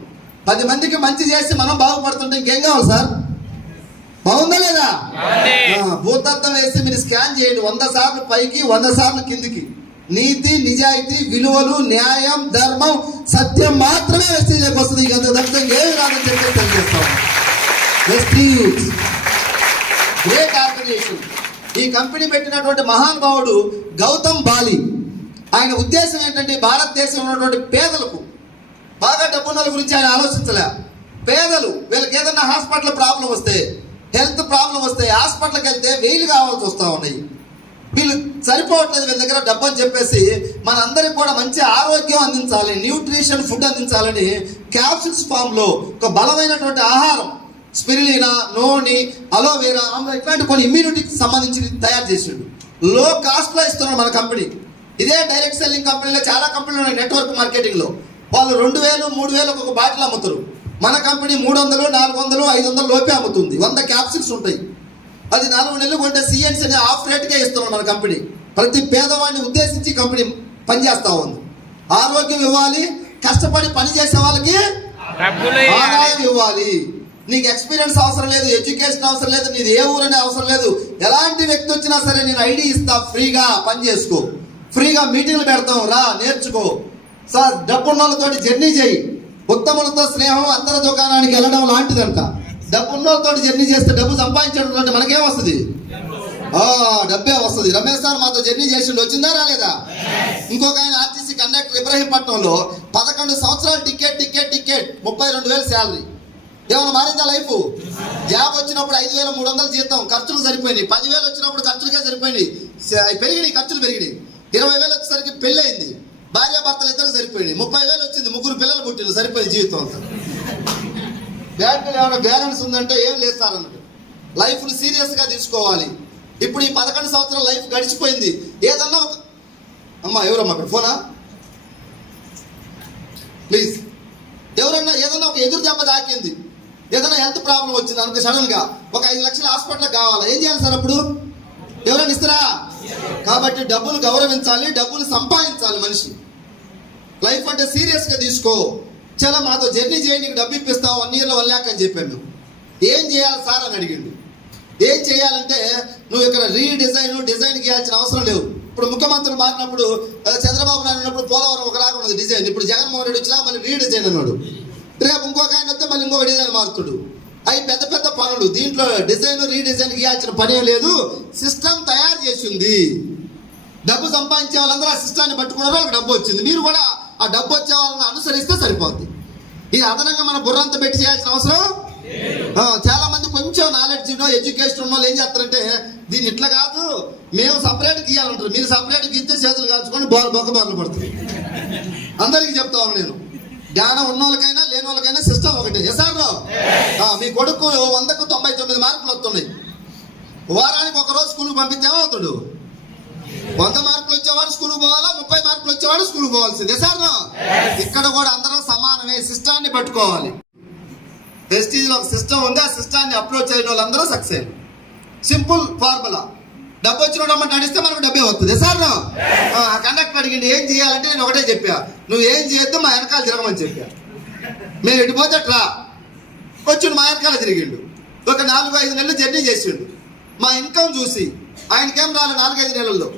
10 మందికి మంచి చేసి మనం బాగుపడుతుంటే ఇంకేం కావాలి సార్? బాగుందా లేదా? భూతత్వం వేసి మీరు స్కాన్ చేయండి, 100 సార్లు పైకి 100 సార్లు కిందికి. నీతి, నిజాయితీ, విలువలు, న్యాయం, ధర్మం, సత్యం మాత్రమే వెస్టీజ్కి వస్తుంది. ఇక తప్పితే ఏమి రాదని చెప్పి తెలియజేస్తాం. Vestige great organisation. ఈ కంపెనీ పెట్టినటువంటి మహానుభావుడు గౌతమ్ బాలి. ఆయన ఉద్దేశం ఏంటంటే భారతదేశంలో ఉన్నటువంటి పేదలకు, బాగా డబ్బున్న గురించి ఆయన ఆలోచించలే. పేదలు, వీళ్ళకి ఏదైనా హాస్పిటల్ ప్రాబ్లం వస్తే, హెల్త్ ప్రాబ్లం వస్తే హాస్పిటల్కి వెళ్తే 1000 కావాల్సి వస్తూ ఉన్నాయి. వీళ్ళు సరిపోవట్లేదు వీళ్ళ దగ్గర డబ్బు అని చెప్పేసి మనందరికి కూడా మంచి ఆరోగ్యం అందించాలి, న్యూట్రిషన్ ఫుడ్ అందించాలని క్యాప్సూల్స్ ఫామ్లో ఒక బలమైనటువంటి ఆహారం, స్పిరులినా, నూనె, అలోవెరా, ఇట్లాంటి కొన్ని ఇమ్యూనిటీకి సంబంధించి తయారు చేసిండు. లో కాస్ట్లో ఇస్తున్నాడు మన కంపెనీ. ఇదే డైరెక్ట్ సెల్లింగ్ కంపెనీలో చాలా కంపెనీలు ఉన్నాయి. నెట్వర్క్ మార్కెటింగ్లో వాళ్ళు 2000, 3000 ఒక బాటిల్ అమ్ముతారు. మన కంపెనీ 300, 400, 500 లోపే అమ్ముతుంది. 100 క్యాప్సూల్స్ ఉంటాయి. అది 4 నెలలు కొంటే సిఎన్సీ అనే ఆఫ్ రేట్గా ఇస్తున్నాడు మన కంపెనీ. ప్రతి పేదవాడిని ఉద్దేశించి కంపెనీ పనిచేస్తూ ఉంది. ఆరోగ్యం ఇవ్వాలి, కష్టపడి పని చేసే వాళ్ళకి ఆదాయం ఇవ్వాలి. నీకు ఎక్స్పీరియన్స్ అవసరం లేదు, ఎడ్యుకేషన్ అవసరం లేదు, నీది ఏ ఊరనే అవసరం లేదు. ఎలాంటి వ్యక్తి వచ్చినా సరే నేను ఐడి ఇస్తా, ఫ్రీగా పని చేసుకో, ఫ్రీగా మీటింగ్లు పెడతాం, రా నేర్చుకో. సార్ డబ్బున్న వాళ్ళతోటి జర్నీ చేయి. ఉత్తములతో స్నేహం అంతర దుకాణానికి వెళ్ళడం లాంటిదంట. డబ్బున్న వాళ్ళతో జర్నీ చేస్తే డబ్బు సంపాదించడం అంటే మనకేం వస్తుంది? డబ్బే వస్తుంది. రమేష్ సార్ మాతో జర్నీ చేసిండు, వచ్చిందా రాలేదా? ఇంకొక ఆయన ఆర్టీసీ కండక్టర్ ఇబ్రహీంపట్నంలో 11 సంవత్సరాలు టికెట్ 32,000 శాలరీ. ఏమైనా మారిందా లైఫ్? జాబ్ వచ్చినప్పుడు 5,300 జీతం, ఖర్చులు సరిపోయినాయి. 10,000 వచ్చినప్పుడు ఖర్చులకే సరిపోయినాయి, పెరిగినాయి, ఖర్చులు పెరిగినాయి. 20,000 వచ్చేసరికి పెళ్ళి అయింది, భార్య భర్తలు ఇద్దరు సరిపోయినాయి. 30,000 వచ్చింది, 3 పిల్లలు పుట్టింది, సరిపోయింది జీవితం అంతా. బ్యాంకులో ఏమైనా బ్యాలెన్స్ ఉందంటే ఏం లేదు సార్ అన్నట్టు. లైఫ్ని సీరియస్గా తీసుకోవాలి. ఇప్పుడు ఈ 11 సంవత్సరాల లైఫ్ గడిచిపోయింది. ఏదన్నా ఒక అమ్మా, ఎవరమ్మా అక్కడ ఫోనా ప్లీజ్, ఎవరన్నా ఏదన్నా ఒక ఎదురు దెబ్బ తాకింది, ఏదైనా హెల్త్ ప్రాబ్లం వచ్చింది అనుకో, సడన్గా ఒక 5 లక్షల హాస్పిటల్ కావాలి, ఏం చేయాలి సార్ అప్పుడు? ఎవరైనా ఇస్తారా? కాబట్టి డబ్బులు గౌరవించాలి, డబ్బులు సంపాదించాలి మనిషి. లైఫ్ అంటే సీరియస్గా తీసుకో. చాలా మాతో జర్నీ చేయండి, నీకు డబ్బు ఇప్పిస్తాం, 1 ఇయర్లో 1 lakh అని చెప్పాను. ఏం చేయాలి సార్ అని అడిగిండు. ఏం చేయాలంటే నువ్వు ఇక్కడ డిజైన్ గీయాల్సిన అవసరం లేవు. ఇప్పుడు ముఖ్యమంత్రులు మారినప్పుడు చంద్రబాబు నాయుడు ఉన్నప్పుడు పోలవరం ఒకలాగా ఉన్నది డిజైన్. ఇప్పుడు జగన్మోహన్ రెడ్డి వచ్చినా మళ్ళీ రీడిజైన్ అన్నాడు. రేపు ఇంకొక ఆయన వస్తే మళ్ళీ ఇంకొక డిజైన్ మారుతాడు. అవి పెద్ద పెద్ద పనులు. దీంట్లో డిజైన్ రీడిజైన్ గీయాల్సిన పనే లేదు. సిస్టమ్ తయారు చేసింది. డబ్బు సంపాదించే వాళ్ళందరూ ఆ సిస్టాన్ని పట్టుకున్నారు, వాళ్ళకి డబ్బు వచ్చింది. మీరు కూడా ఆ డబ్బు వచ్చే వాళ్ళని అనుసరిస్తే సరిపోద్ది. ఇది అదనంగా మన బుర్రంతా పెట్టి చేయాల్సిన అవసరం. చాలా మంది కొంచెం నాలెడ్జ్ ఎడ్యుకేషన్ ఉన్న వాళ్ళు ఏం చేస్తారంటే దీన్ని ఇట్లా కాదు, మేము సపరేట్ గీయాలంటారు. మీరు సపరేట్ గీస్తే చేతులు కాల్చుకొని బొక్కబార్లు పడుతుంది. అందరికీ చెప్తా ఉన్నాను నేను, జ్ఞానం ఉన్న వాళ్ళకైనా లేని వాళ్ళకైనా సిస్టమ్ ఒకటే. సార్ మీ కొడుకు 100కు 99 మార్కులు వస్తున్నాయి. వారానికి ఒక రోజు స్కూల్కి పంపిస్తే ఏమవుతాడు? 100 మార్కులు వచ్చేవాడు స్కూల్కి పోవాలా, 30 మార్కులు వచ్చేవాడు స్కూల్కి పోవాల్సిందే. సార్ ఇక్కడ కూడా అందరం సమానమే. సిస్టాన్ని పట్టుకోవాలి. వెస్టీజ్లో ఒక సిస్టమ్ ఉంది. ఆ సిస్టాన్ని అప్రోచ్ అయిన వాళ్ళందరూ సక్సెస్. Simple formula. డబ్బు వచ్చిన నడిస్తే మనకు డబ్బే వస్తుంది. సార్ కండక్టర్ అడిగింది ఏం చేయాలంటే నేను ఒకటే చెప్పా, నువ్వు ఏం చేయొద్దు, మా వెనకాల తిరగమని చెప్పా. మేము ఎటుపోతే అట్లా వచ్చిండు, మా వెనకాల తిరిగిండు. ఒక 4-5 నెలలు జర్నీ చేసిండు. మా ఇన్కమ్ చూసి ఆయనకేం రాలేదు 4-5 నెలల్లో.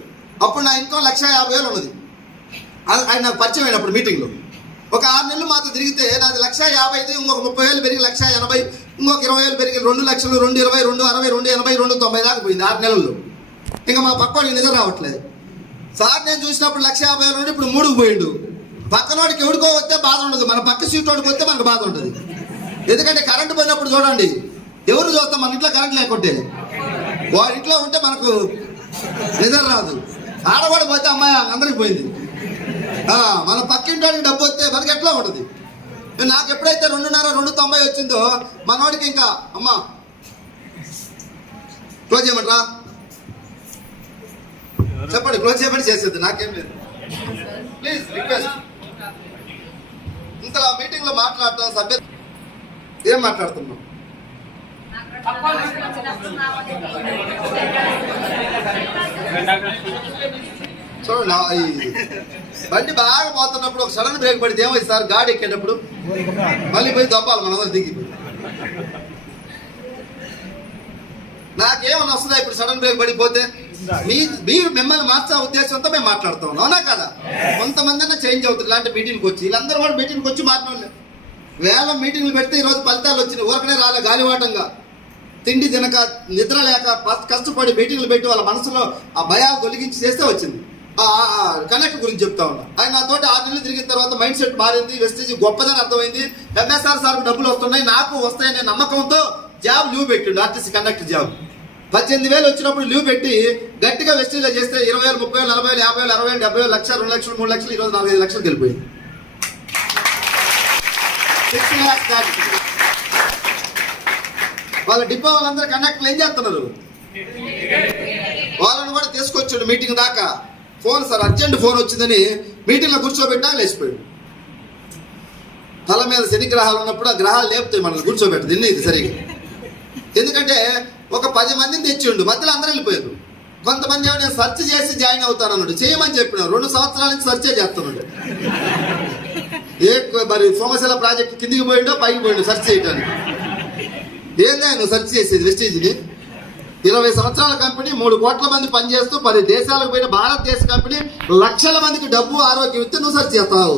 అప్పుడు నా ఇన్కమ్ 1,50,000 ఉన్నది. ఆయన నాకు పరిచయం అయినప్పుడు మీటింగ్లో. ఒక 6 నెలలు మాతో తిరిగితే నాది 1,50,000 అయితే ఇంకొక 30,000 పెరిగి 1,80,000, ఇంకొక 20,000 పెరిగి 2 లక్షలు, 2,20,000, 2,60,000, 2,80,000, 2,90 దాకా పోయింది 6 నెలల్లో. ఇంకా మా పక్కవాడికి నిద్ర రావట్లేదు. సార్ నేను చూసినప్పుడు 1,50,000 నుండి ఇప్పుడు 3కు పోయిండు. పక్కనోడికి ఎవడికో వస్తే బాధ ఉండదు, మన పక్క సీట్ వాడికి వస్తే మనకు బాధ ఉంటుంది. ఎందుకంటే కరెంటు పోయినప్పుడు చూడండి, ఎవరు చూస్తాం మన ఇంట్లో కరెంట్ లేకుంటే. వాడి ఇంట్లో ఉంటే మనకు నిద్ర రాదు. ఆడవాడు పోతే అమ్మాయి అందరికి పోయింది. మన పక్కింటి డబ్బు వస్తే మనకి ఎట్లా ఉంటుంది? నాకు ఎప్పుడైతే 2.5-2.90 వచ్చిందో మనోడికి ఇంకా అమ్మా క్లోజ్ చేయమంటారా? చెప్పండి, క్లోజ్ చేయమని చేసేది నాకేం లేదు. Please request. ఇంతలా మీటింగ్ లో మాట్లాడతాం, సభ్యత ఏం మాట్లాడుతున్నాం? చూడండి ఈ బండి బాగా పోతున్నప్పుడు ఒక సడన్ బ్రేక్ పడితే ఏమైంది సార్? గాడి ఎక్కేటప్పుడు మళ్ళీ పోయి దొప్పాలి మనందరం దిగి. నాకేమన్నా వస్తుందా ఇప్పుడు సడన్ బ్రేక్ పడిపోతే? మీరు మిమ్మల్ని మార్చే ఉద్దేశంతో మేము మాట్లాడుతాం, అవునా కదా? కొంతమంది అన్న చేంజ్ అవుతుంది ఇలాంటి మీటింగ్కి వచ్చి. వీళ్ళందరూ కూడా మీటింగ్కి వచ్చి మాట్లాడలే. వేల మీటింగ్లు పెడితే ఈరోజు ఫలితాలు వచ్చినాయి. ఊరకనే రాలే, గాలివాటంగా తిండి తినక నిద్ర లేక కష్టపడి మీటింగ్లు పెట్టి వాళ్ళ మనసులో ఆ భయాలు తొలగించి చేస్తే వచ్చింది. కనెక్ట్ గురించి చెప్తా ఉన్నా. ఆయన నాతోటి 6 నెలలు తిరిగిన తర్వాత మైండ్ సెట్ మారింది. వెస్టీజ్ గొప్పదని అర్థమైంది. ఎంఎస్ఆర్ సార్కు డబ్బులు వస్తున్నాయి, నాకు వస్తాయనే నమ్మకంతో జాబ్ లీవ్ పెట్టిండు. ఆర్టీసీ కండక్టర్ జాబ్ 18,000 వచ్చినప్పుడు లీవ్ పెట్టి గట్టిగా వెస్టీజ్లో చేస్తే 20,000, 30,000, 40,000, 50,000, 60,000, 70,000, 1 లక్ష, 2 లక్షలు, 3 లక్షలు, ఈరోజు 4-5 లక్షలు వెళ్ళిపోయింది. 6 lakhs దాటి. వాళ్ళ డిపో వాళ్ళందరూ కండక్టర్లు ఏం చేస్తున్నారు? వాళ్ళని కూడా తీసుకొచ్చాడు మీటింగ్ దాకా. ఫోన్ సార్ అర్జెంట్ ఫోన్ వచ్చిందని మీటింగ్లో కూర్చోబెట్టా లేచిపోయాడు. తల మీద శని గ్రహాలు ఉన్నప్పుడు ఆ గ్రహాలు లేపుతాయి మనల్ని, కూర్చోబెట్టదు. ఇది సరిగా. ఎందుకంటే ఒక 10 మందిని తెచ్చిండు, మధ్యలో అందరూ వెళ్ళిపోయారు. కొంతమంది ఏమో నేను సెర్చ్ చేసి జాయిన్ అవుతాను అన్నాడు. చేయమని చెప్పిన 2 సంవత్సరాల నుంచి సెర్చే చేస్తున్నాడు. మరి సోమశిల ప్రాజెక్ట్ కిందికి పోయిండో పైకి పోయిండో సెర్చ్ చేయడానికి. ఏందా నువ్వు సెర్చ్ చేసేది వెస్టీజ్ని? 20 సంవత్సరాల కంపెనీ, 3 కోట్ల మంది పనిచేస్తూ 10 దేశాలకు పోయిన భారతదేశ కంపెనీ, లక్షల మందికి డబ్బు ఆరోగ్యం ఇస్తే నువ్వు సెర్చ్ చేస్తావు.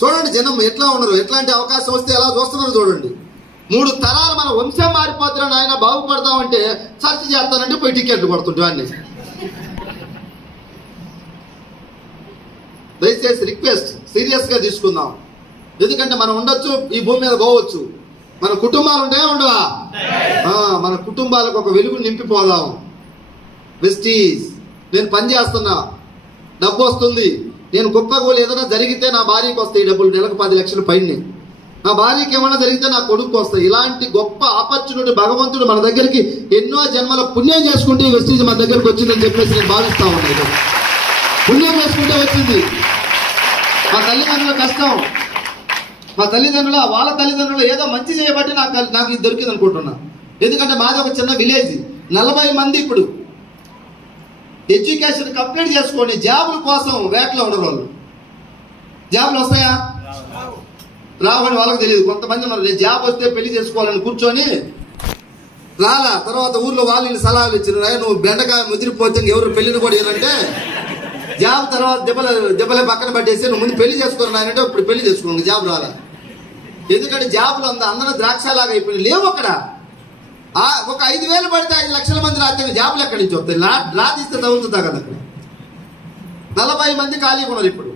చూడండి జనం ఎట్లా ఉన్నారు, ఎట్లాంటి అవకాశం వస్తే ఎలా చూస్తున్నారు చూడండి. 3 తరాలు మన వంశం మారిపోతున్నాడు. ఆయన బాగుపడతామంటే సెర్చ్ చేస్తానంటే పోయి టికెట్లు కొడుతుంటే అన్ని. దయచేసి రిక్వెస్ట్ సీరియస్గా తీసుకుందాం. ఎందుకంటే మనం ఉండొచ్చు, ఈ భూమి మీద పోవచ్చు. మన కుటుంబాలు ఉంటాయా ఉండవా? మన కుటుంబాలకు ఒక వెలుగు నింపిపోదాం. వెస్టీజ్ నేను పని చేస్తున్నా, డబ్బు వస్తుంది. నేను కుప్పగోలు ఏదైనా జరిగితే నా భార్యకి వస్తాయి డబ్బులు, నెలకు 10 లక్షల పైన. నా భార్యకి ఏమైనా జరిగితే నా కొడుకు వస్తాయి. ఇలాంటి గొప్ప ఆపర్చునిటీ భగవంతుడు మన దగ్గరికి ఎన్నో జన్మల పుణ్యం చేసుకుంటే ఈ వెస్టీజ్ మన దగ్గరికి వచ్చిందని చెప్పేసి నేను భావిస్తా ఉన్నాను. పుణ్యం చేసుకుంటే వచ్చింది. మా తల్లిదండ్రుల కష్టం, మా తల్లిదండ్రుల వాళ్ళ తల్లిదండ్రులు ఏదో మంచి చేయబట్టి నాకు ఇది దొరికింది అనుకుంటున్నా. ఎందుకంటే మాది ఒక చిన్న విలేజ్. 40 మంది ఇప్పుడు ఎడ్యుకేషన్ కంప్లీట్ చేసుకొని జాబుల కోసం వేటలో ఉండరు. వాళ్ళు జాబులు వస్తాయా? రావని వాళ్ళకి తెలియదు. కొంతమంది ఉన్నారు జాబ్ వస్తే పెళ్లి చేసుకోవాలని కూర్చొని రాలా. తర్వాత ఊర్లో వాళ్ళు సలహాలు ఇచ్చిన నువ్వు బెండకాయ ముదిరిపోతే ఎవరు పెళ్లిని కూడా ఏంటంటే జాబ్ తర్వాత దెబ్బలే పక్కన పట్టేసి నువ్వు ముందు పెళ్లి చేసుకోరు అంటే ఇప్పుడు పెళ్లి చేసుకోండి, జాబ్ రాలా. ఎందుకంటే జాబులు అందరూ ద్రాక్షలాగా అయిపోయినాయి, లేవు అక్కడ. ఒక 5,000 పడితే 5 లక్షల మంది రాజ్యాంగ జాబులు ఎక్కడి నుంచి వస్తాయి? లా తీస్తే తగులుతుందా కదా. అక్కడ 40 మంది ఖాళీగా ఉన్నారు. ఇప్పుడు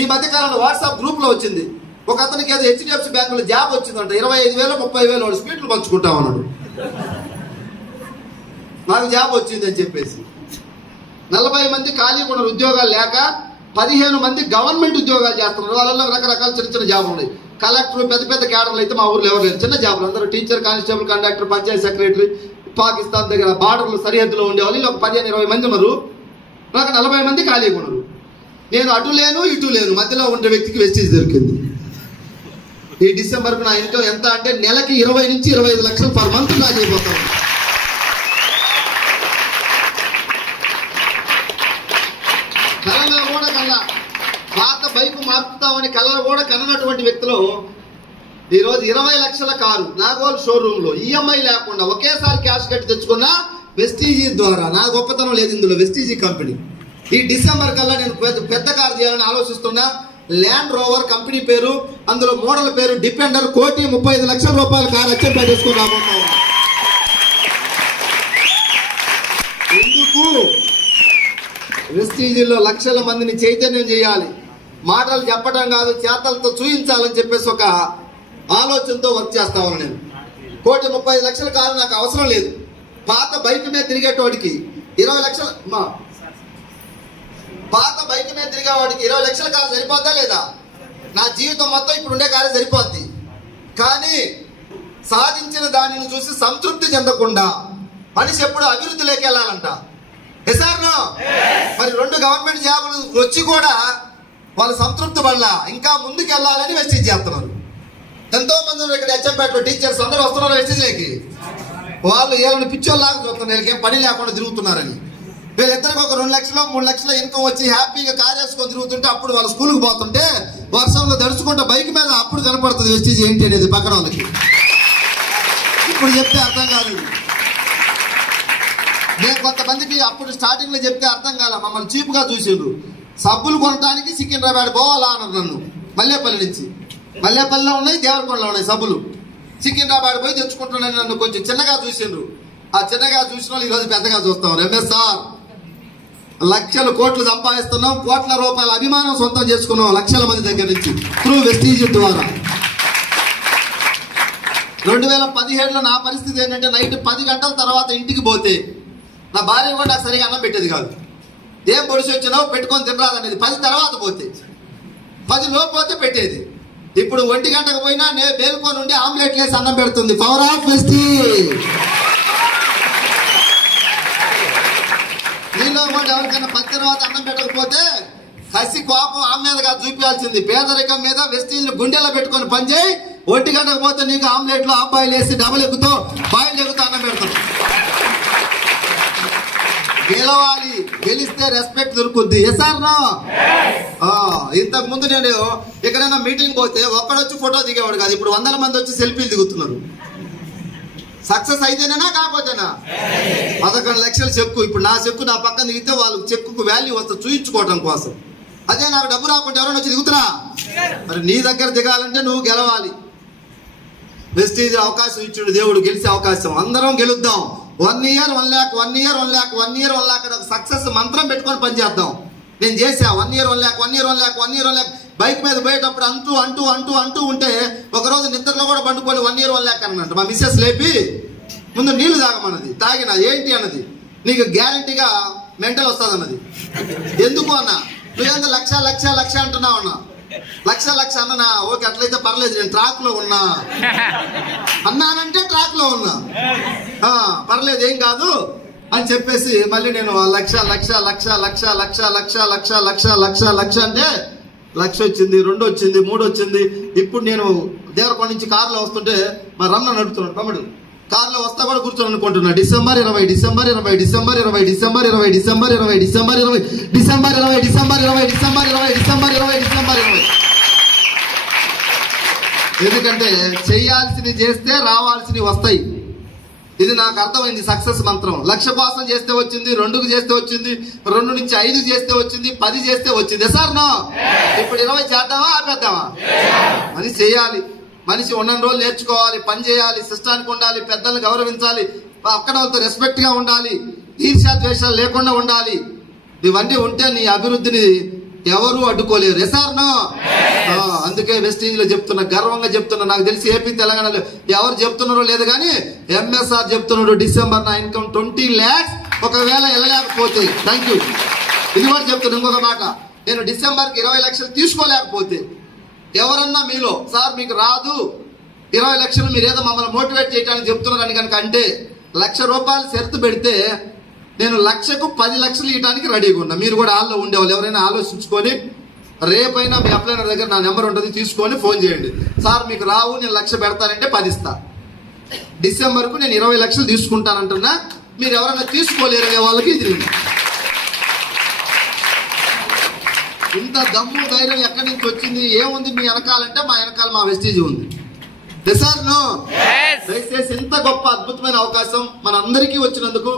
ఈ మధ్యకాలంలో వాట్సాప్ గ్రూప్లో వచ్చింది, ఒక అతనికి ఏదో HDFC బ్యాంకులో జాబ్ వచ్చిందంట. 25,000, 30,000 వాడు స్వీట్లు పంచుకుంటా ఉన్నాడు. నాకు జాబ్ వచ్చింది అని చెప్పేసి 40 మంది ఖాళీగా ఉన్నారు, ఉద్యోగాలు లేక. 15 మంది గవర్నమెంట్ ఉద్యోగాలు చేస్తున్నారు. వాళ్ళలో రకరకాల చిన్న చిన్న జాబులు ఉన్నాయి. కలెక్టర్, పెద్ద పెద్ద క్యాడర్లు అయితే మా ఊర్లో ఎవరు లేరు. చిన్న జాబులు అందరూ teacher, constable, conductor, panchayat secretary, Pakistan దగ్గర బార్డర్లు సరిహద్దులో ఉండేవాళ్ళు ఒక 15-20 మంది ఉన్నారు. నాకు 40 మంది ఖాళీగా ఉన్నారు. నేను అటు లేను ఇటు లేను, మధ్యలో ఉండే వ్యక్తికి వెస్టీజ్ దొరికింది. ఈ డిసెంబర్కు నా ఇన్కమ్ ఎంత అంటే నెలకి 20 నుంచి 25 లక్షలు పర్ మంత్ నాకు అయిపోతాను. కళలో కూడా పాత బైక్ మార్పుతామని కళలు కూడా కననటువంటి వ్యక్తులు ఈరోజు 20 లక్షల కారు నాగోల్ షోరూంలో ఈఎంఐ లేకుండా ఒకేసారి క్యాష్ కట్టి తెచ్చుకున్న వెస్టీజీ ద్వారా. నా గొప్పతనం లేదు ఇందులో, వెస్టీజీ కంపెనీ. ఈ డిసెంబర్ కల్లా నేను పెద్ద కారు తీయాలని ఆలోచిస్తున్నా. ల్యాండ్ రోవర్ కంపెనీ పేరు, అందులో మోడల్ పేరు డిపెండర్. 1,35 లక్షల రూపాయల కారు అచ్చంపై చేసుకుని రాబోతాం. ఎందుకు? వెస్టీజీలో లక్షల మందిని చైతన్యం చేయాలి. మాటలు చెప్పడం కాదు, చేతలతో చూపించాలని చెప్పేసి ఒక ఆలోచనతో వర్క్ చేస్తా ఉన్నాను. నేను 1,35 లక్షల కారు నాకు అవసరం లేదు. పాత బైక్ మీద తిరిగేటోడికి 20 లక్షల పాత బైక్ మీద తిరిగేవాడికి 20 లక్షల కారు సరిపోద్దా లేదా? నా జీవితం మొత్తం ఇప్పుడు ఉండే కారు సరిపోద్ది. కానీ సాధించిన దానిని చూసి సంతృప్తి చెందకుండా మనిషి ఎప్పుడు అభివృద్ధిలోకి వెళ్ళాలంట. మరి 2 గవర్నమెంట్ జాబులు వచ్చి కూడా వాళ్ళు సంతృప్తి పడలా, ఇంకా ముందుకు వెళ్ళాలని వెస్టీజ్ చేస్తున్నారు. ఎంతో మంది ఇక్కడ హెచ్ఎంపేటలో టీచర్స్ అందరూ వస్తున్నారు వెస్టీజ్లోకి. వాళ్ళు వీళ్ళని పిచ్చోళ్ళలాగా చూస్తున్నారు, వీళ్ళకి ఏం పని లేకుండా తిరుగుతున్నారని. వీళ్ళిద్దరికి ఒక 2 లక్షలు 3 లక్షల ఇన్కమ్ వచ్చి హ్యాపీగా కార్ వేసుకొని తిరుగుతుంటే అప్పుడు వాళ్ళ స్కూల్కి పోతుంటే వర్షంలో దడుచుకుంటే బైక్ మీద అప్పుడు కనపడుతుంది వెస్టీజ్ ఏంటి అనేది పక్కన వాళ్ళకి. ఇప్పుడు చెప్తే అర్థం కాదు. నేను కొంతమందికి అప్పుడు స్టార్టింగ్లో చెప్తే అర్థం కాల, మమ్మల్ని చీప్గా చూసిండ్రు. సబ్బులు కొనడానికి సికింద్రాబాద్ పోవాలా అన్నారు నన్ను. మల్లేపల్లి నుంచి, మల్లేపల్లిలో ఉన్నాయి, దేవరకొండలో ఉన్నాయి సబ్బులు. సికింద్రాబాద్ పోయి తెచ్చుకుంటున్నాను. నన్ను కొంచెం చిన్నగా చూసిండ్రు. ఆ చిన్నగా చూసిన వాళ్ళు ఈరోజు పెద్దగా చూస్తాం. రమేష్ సార్, లక్షల కోట్లు సంపాదిస్తున్నాం, కోట్ల రూపాయల అభిమానం సొంతం చేసుకున్నాం లక్షల మంది దగ్గర నుంచి త్రూ వెస్టీజ్ ద్వారా. 2017లో నా పరిస్థితి ఏంటంటే నైట్ 10 గంటల తర్వాత ఇంటికి పోతే నా భార్య కూడా నాకు సరిగా అన్నం పెట్టేది కాదు. ఏం పొడిచి వచ్చినావు పెట్టుకొని తినరాదనేది. 10 తర్వాత పోతే, 10 లోపు పోతే పెట్టేది. ఇప్పుడు 1 గంటకు పోయినా నేను బేలుకొని ఉండి ఆమ్లెట్ వేసి అన్నం పెడుతుంది. Power of Vestige. నీలో కూడా ఎవరికైనా 10 తర్వాత అన్నం పెట్టకపోతే కసి కోపం ఆమె మీదగా చూపించాల్సింది. పేదరికం మీద వెస్టీజ్ గుండెలో పెట్టుకొని పనిచేయి. 1 గంటకు పోతే నీకు ఆమ్లెట్లు అబ్బాయిలు వేసి డబల్ ఎగ్గుతో బాయిల్ ఎగ్గుతో అన్నం పెడతాం. గెలవాలి, గెలిస్తే రెస్పెక్ట్ దొరుకుద్ది. ఎస్ఆర్నో? ఇంతకు ముందు నేను ఎక్కడైనా మీటింగ్ పోతే ఒక్కడొచ్చి ఫోటో దిగేవాడు కాదు. ఇప్పుడు 100 మంది వచ్చి సెల్ఫీలు దిగుతున్నారు. సక్సెస్ అయితేనేనా కాకపోతేనా? 11 లక్షల చెక్కు. ఇప్పుడు నా చెక్కు నా పక్కన దిగితే వాళ్ళకి చెక్కుకు వాల్యూ వస్తుంది చూయించుకోవడం కోసం. అదే నాకు డబ్బు రాకుండా ఎవరైనా వచ్చి దిగుతురా? మరి నీ దగ్గర దిగాలంటే నువ్వు గెలవాలి. వెస్టీజ్ అవకాశం ఇచ్చాడు దేవుడు, గెలిచే అవకాశం. అందరం గెలుద్దాం. 1 year 1 lakh, 1 year 1 lakh, 1 year 1 lakh ఒక సక్సెస్ మంత్రం పెట్టుకొని పనిచేద్దాం. నేను చేసా 1 year 1 lakh, 1 year 1 lakh, 1 year 1 lakh. Bike మీద పోయేటప్పుడు అంటూ ఉంటే ఒకరోజు నిద్రలో కూడా పండుకొని 1 year 1 lakh అన్నట్టు మా మిస్సెస్ లేపి ముందు నీళ్లు తాగమన్నది. తాగిన ఏంటి అన్నది, నీకు గ్యారంటీగా మెంటల్ వస్తుంది అన్నది. ఎందుకు అన్న, నువ్వేంత లక్ష లక్ష లక్ష అంటున్నావు అన్న. లక్ష లక్ష అన్నా, ఓకే అట్లయితే పర్లేదు, నేను ట్రాక్ లో ఉన్నా అన్నానంటే ట్రాక్ లో ఉన్నా, పర్లేదు ఏం కాదు అని చెప్పేసి మళ్ళీ నేను లక్ష లక్ష లక్ష లక్ష లక్ష లక్ష లక్ష లక్ష లక్ష లక్ష అంటే 1,00,000 వచ్చింది, 2 వచ్చింది, 3 వచ్చింది. ఇప్పుడు నేను దేవరకొండ నుంచి కారులో వస్తుంటే మా రమణ నడుపుతున్నాడు తమ్ముడు. కారులో వస్తా కూడా కూర్చొని అనుకుంటున్నా December 20 December 20 December 20 December 20 December 20 December 20 December 20 December 20 December 20 December 20 December 20. ఎందుకంటే చేయాల్సినవి చేస్తే రావాల్సినవి వస్తాయి. ఇది నాకు అర్థమైంది సక్సెస్ మంత్రం. 1,00,000 కోసం చేస్తే వచ్చింది, 2కు చేస్తే వచ్చింది, 2 నుంచి 5 చేస్తే వచ్చింది, 10 చేస్తే వచ్చింది. సార్ నో ఇప్పుడు 20 చేద్దామా ఆపేద్దామా? అని చేయాలి. మనిషి ఉన్న రోజులు నేర్చుకోవాలి, పని చేయాలి, సిస్టానికి ఉండాలి, పెద్దల్ని గౌరవించాలి, అక్కడ వాళ్ళతో రెస్పెక్ట్ గా ఉండాలి, ఈర్ష్యా ద్వేషాలు లేకుండా ఉండాలి. ఇవన్నీ ఉంటే నీ అభివృద్ధిని ఎవరు అడ్డుకోలేరు. ఎసార్నో? అందుకే వెస్టీజ్ లో చెప్తున్నా, గర్వంగా చెప్తున్నా. నాకు తెలిసి ఏపీ తెలంగాణలో ఎవరు చెప్తున్నారో లేదు కానీ ఎంఎస్ఆర్ చెప్తున్నాడు డిసెంబర్ నా ఇన్కమ్ 20 lakhs. ఒకవేళ వెళ్ళలేకపోతే థ్యాంక్ యూ. ఇది కూడా చెప్తున్నా ఇంకొక మాట, నేను డిసెంబర్కి 20 లక్షలు తీసుకోలేకపోతే ఎవరన్నా మీలో సార్ మీకు రాదు 20 లక్షలు మీరు ఏదో మమ్మల్ని మోటివేట్ చేయడానికి చెప్తున్నారని కనుక అంటే 1,00,000 రూపాయలు షరతు పెడితే నేను 1,00,000కు 10 లక్షలు ఇవ్వడానికి రెడీగా ఉన్నా. మీరు కూడా హాల్లో ఉండేవాళ్ళు ఎవరైనా ఆలోచించుకొని రేపైనా మీ అప్లైనర్ దగ్గర నా నెంబర్ ఉంటుంది, తీసుకొని ఫోన్ చేయండి. సార్ మీకు రావు, నేను 1,00,000 పెడతానంటే 10 ఇస్తా. డిసెంబర్కు నేను 20 లక్షలు తీసుకుంటానంటున్నా. మీరు ఎవరైనా తీసుకోలేరనే వాళ్ళకి ఇది ఇంత దమ్ము ధైర్యం ఎక్కడి నుంచి వచ్చింది, ఏముంది మీ వెనకాలంటే మా వెనకాల మా వెస్టీజ్ ఉంది. సార్ నో దయచేసి ఇంత గొప్ప అద్భుతమైన అవకాశం మన అందరికీ వచ్చినందుకు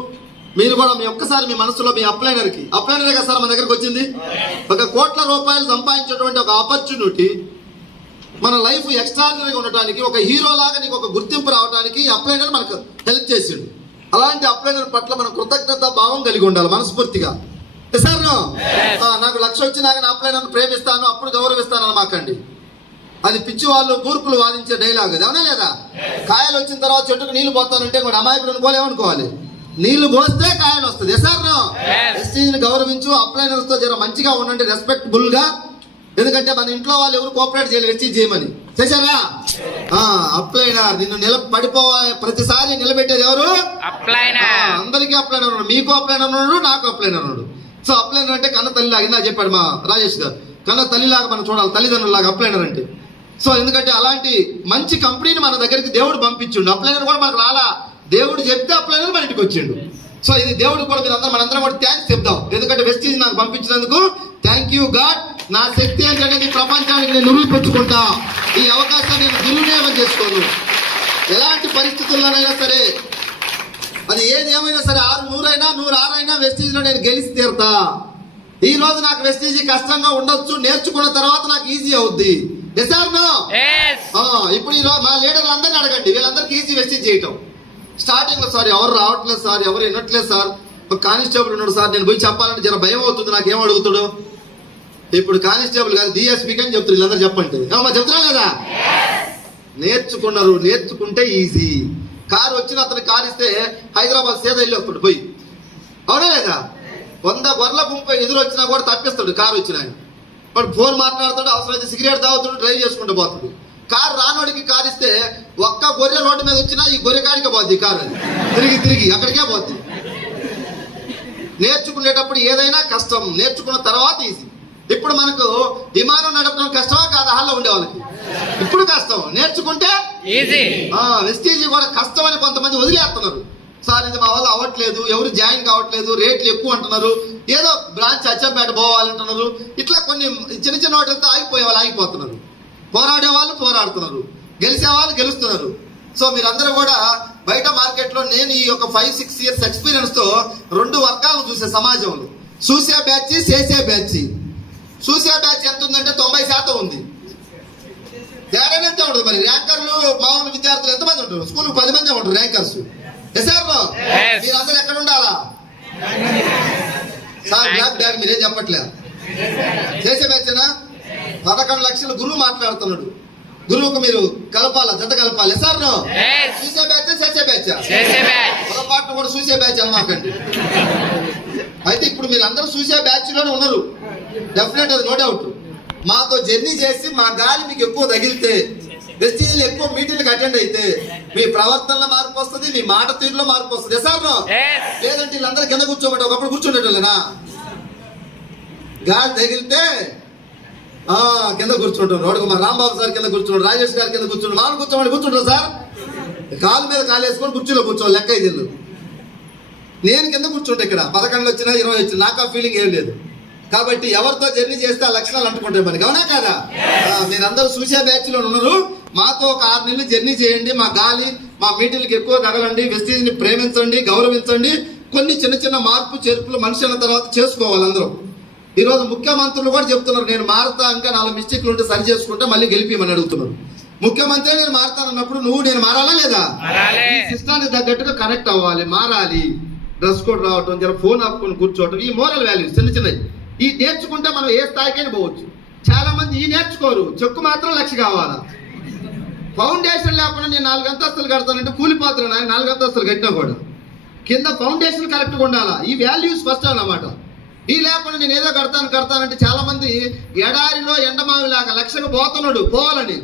మీరు కూడా మీ ఒక్కసారి మీ మనసులో మీ అప్లైనరే కదా సార్ మన దగ్గరకు వచ్చింది. 1 కోట్ల రూపాయలు సంపాదించేటువంటి ఒక ఆపర్చునిటీ, మన లైఫ్ ఎక్స్ట్రాడినరీగా ఉండటానికి, ఒక హీరో లాగా నీకు ఒక గుర్తింపు రావడానికి అప్లైనర్ మనకు హెల్ప్ చేసిండు. అలాంటి అప్లైనర్ పట్ల మనం కృతజ్ఞత భావం కలిగి ఉండాలి మనస్ఫూర్తిగా. సార్ నాకు 1,00,000 వచ్చినాక నా అప్లైనర్ ప్రేమిస్తాను అప్పుడు గౌరవిస్తాను అనమాకండి. అది పిచ్చి వాళ్ళు కూర్పులు వాదించే డైలాగ్, అది అవునా లేదా? కాయలు వచ్చిన తర్వాత చెట్టుకు నీళ్లు పోతానంటే కూడా అమాయకుడు అనుకోలేమనుకోవాలి. నీళ్లు పోస్తే కాయలు వస్తుంది. సార్ వెస్టీజ్ని గౌరవించు, అప్లైనర్స్ తో జర మంచిగా ఉండండి, రెస్పెక్టబుల్ గా. ఎందుకంటే మన ఇంట్లో వాళ్ళు ఎవరు కోఆపరేట్ చేయలేదు వెస్టీజ్ చేయమని. చేశారా? అప్లైనర్ నిన్ను పడిపోవాలి ప్రతిసారి నిలబెట్టేది ఎవరు? అందరికీ అప్లైనర్ ఉన్నాడు. మీకు అప్లైనర్ ఉన్నాడు, నాకు అప్లైనర్ ఉన్నాడు. సో అప్లైనర్ అంటే కన్న తల్లిలాగా ఇందా చెప్పాడు మా రాజేష్ గారు, కన్న తల్లిలాగా మనం చూడాలి, తల్లిదండ్రులాగా అప్లైనర్ అంటే. సో ఎందుకంటే అలాంటి మంచి కంపెనీని మన దగ్గరికి దేవుడు పంపించిండు. అప్లైనర్ కూడా మనకు రాలా, దేవుడు చెప్తే అప్లైనర్ మన ఇంటికి వచ్చిండు. సో ఇది దేవుడు కూడా మీరు అందరూ మనందరం కూడా థ్యాంక్స్ చెప్దాం. ఎందుకంటే వెస్టీజ్ నాకు పంపించినందుకు థ్యాంక్ యూ గాడ్. నా శక్తి ఏంటనేది ప్రపంచానికి నేను నిరూపించుకుంటా. ఈ అవకాశాన్ని నేను దుర్వినియోగం చేసుకోను. ఎలాంటి పరిస్థితుల్లోనైనా సరే, అది ఏది ఏమైనా సరే, 100 అయినా 106 అయినా వెస్టీజ్లో నేను గెలిచి తీరుతా. ఈ రోజు నాకు వెస్టీజ్ కష్టంగా ఉండొచ్చు, నేర్చుకున్న తర్వాత నాకు ఈజీ అవుద్ది. ఇప్పుడు ఈ రోజు మా లీడర్లు అందరినీ అడగండి, వీళ్ళందరికీ ఈజీ వెస్టీజ్ చేయటం. స్టార్టింగ్ లో సార్ ఎవరు రావట్లేదు సార్, ఎవరు వినట్లేదు సార్, ఒక కానిస్టేబుల్ ఉన్నాడు సార్, నేను పోయి చెప్పాలంటే జర భయం అవుతుంది, నాకు ఏం అడుగుతాడు. ఇప్పుడు కానిస్టేబుల్ కాదు డిఎస్పీకి అని చెప్తారు, వీళ్ళందరూ చెప్పండి. చెప్తున్నా లేదా? నేర్చుకున్నారు, నేర్చుకుంటే ఈజీ. కారు వచ్చిన అతను కారు ఇస్తే హైదరాబాద్ సేద వెళ్ళి వస్తాడు పోయి, అవునా లేదా? 100 గొర్రెల గుంపు ఎదురు వచ్చినా కూడా తప్పిస్తాడు కారు వచ్చిన ఆయన. వాడు ఫోన్ మాట్లాడుతాడు, అవసరమైతే సిగరెట్ తాగుతాడు, డ్రైవ్ చేసుకుంటూ పోతాడు. కారు రానోడికి కారు ఇస్తే ఒక్క గొర్రె రోడ్డు మీద వచ్చినా ఈ గొర్రె కాడికే పోద్ది కారు, అది తిరిగి అక్కడికే పోద్ది. నేర్చుకునేటప్పుడు ఏదైనా కష్టం, నేర్చుకున్న తర్వాత ఈజీ. ఇప్పుడు మనకు విమానం నడపడం కష్టమా కాదు హాల్లో ఉండే వాళ్ళకి? ఇప్పుడు కష్టం, నేర్చుకుంటే ఈజీ. వెస్టీజ్ కూడా కష్టం అని కొంతమంది వదిలేస్తున్నారు. సార్ ఇది మా వల్ల అవ్వట్లేదు, ఎవరు జాయిన్ కావట్లేదు, రేట్లు ఎక్కువ అంటున్నారు, ఏదో బ్రాంచ్ అచ్చంపేట పోవాలంటున్నారు. ఇట్లా కొన్ని చిన్న చిన్న వాటితో ఆగిపోయే వాళ్ళు ఆగిపోతున్నారు. పోరాడే వాళ్ళు పోరాడుతున్నారు, గెలిచే వాళ్ళు గెలుస్తున్నారు. సో మీరందరూ కూడా బయట మార్కెట్లో నేను ఈ యొక్క 5-6 ఇయర్స్ ఎక్స్పీరియన్స్ తో 2 వర్గాలు చూసే సమాజంలో. చూసే బ్యాచ్, చేసే బ్యాచ్. చూసే బ్యాచ్ ఎంత ఉందంటే 90% ఉంది. తేడా ఎంత ఉంటుంది మరి? ర్యాంకర్లు మామూలు విద్యార్థులు ఎంతమంది ఉంటారు? స్కూల్ 10 మంది ఉంటారు ర్యాంకర్స్. సార్ మీరందరూ ఎక్కడ ఉండాలా సార్? బ్లాక్ బ్యాగ్ మీరేం చెప్పట్లేదు. చేసే బ్యాచేనా? 11 లక్షల గురువు మాట్లాడుతున్నాడు. గురువుకు మీరు కలపాలా, జత కలపాలి. సార్ చూసే బ్యాచ్, చేసే బ్యాచ్? పొరపాటు కూడా చూసే బ్యాచ్ అనమాకండి. అయితే ఇప్పుడు మీరు అందరూ చూసే బ్యాచ్ లోనే ఉన్నారు, డెఫినెట్, అది నో డౌట్. మాతో జర్నీ చేసి మా గాలి మీకు ఎక్కువ తగిలితే, వెస్టీజ్లు ఎక్కువ మీటింగ్లకు అటెండ్ అయితే మీ ప్రవర్తనలో మార్పు వస్తుంది, మీ మాట తీరులో మార్పు వస్తుంది. సార్ లేదంటే వీళ్ళందరూ కింద కూర్చోబట్టి ఒకప్పుడు కూర్చుండేటోళ్ళేనా? గాలి తగిలితే కింద కూర్చుంటాం. రోడ్డు మా రాంబాబు సార్ కింద కూర్చున్నాడు, రాజేష్ గారు కింద కూర్చున్నాడు, మామూలు కూర్చోమని కూర్చుంటారు సార్. కాలు మీద కాలు వేసుకొని కుర్చీలో కూర్చోవాలి, లెక్క 5 నేను కింద కూర్చుంటా. ఇక్కడ 11 వచ్చినా 20 వచ్చినా నాకు ఆ ఫీలింగ్ ఏం లేదు. కాబట్టి ఎవరితో జర్నీ చేస్తే ఆ లక్షణాలు అంటుకుంటాయి మనకి, అవునా కదా? మీరందరూ చూసే బ్యాచ్ లో ఉన్నారు. మాతో ఒక 6 నెలలు జర్నీ చేయండి, మా గాలి మా మీటింగ్లకు ఎక్కువ కదలండి, వెస్టీజ్ ని ప్రేమించండి, గౌరవించండి. కొన్ని చిన్న చిన్న మార్పు చేర్పులు మనిషి అన్న తర్వాత చేసుకోవాలి అందరూ. ఈ రోజు ముఖ్యమంత్రులు కూడా చెప్తున్నారు నేను మారుతా, ఇంకా 4 మిస్టేక్లు ఉంటే సరి చేసుకుంటే మళ్ళీ గెలిపిమని అడుగుతున్నారు. ముఖ్యమంత్రి నేను మారుతానన్నప్పుడు నువ్వు నేను మారాలా లేదా? సిస్టానికి తగ్గట్టుగా కనెక్ట్ అవ్వాలి, మారాలి. డ్రెస్ కోడ్ రావటం, జర ఫోన్ ఆపుకొని కూర్చోవటం, ఈ మోరల్ వాల్యూస్ చిన్న చిన్నవి ఈ నేర్చుకుంటే మనం ఏ స్థాయికైనా పోవచ్చు. చాలా మంది ఈ నేర్చుకోరు, చెక్కు మాత్రం 1,00,000 కావాలా. ఫౌండేషన్ లేకుండా నేను 4 అంతస్తులు కడతానంటే కూలిపోతున్నాను. ఆయన 4 అంతస్తులు కట్టినా కూడా కింద ఫౌండేషన్ కరెక్ట్గా ఉండాలా. ఈ వాల్యూస్ ఫస్ట్ అన్నమాట. ఈ లేకుండా నేను ఏదో కడతానంటే చాలా మంది ఎడారిలో ఎండమావి లాగా 1,00,000 పోతున్నాడు, పోవాలని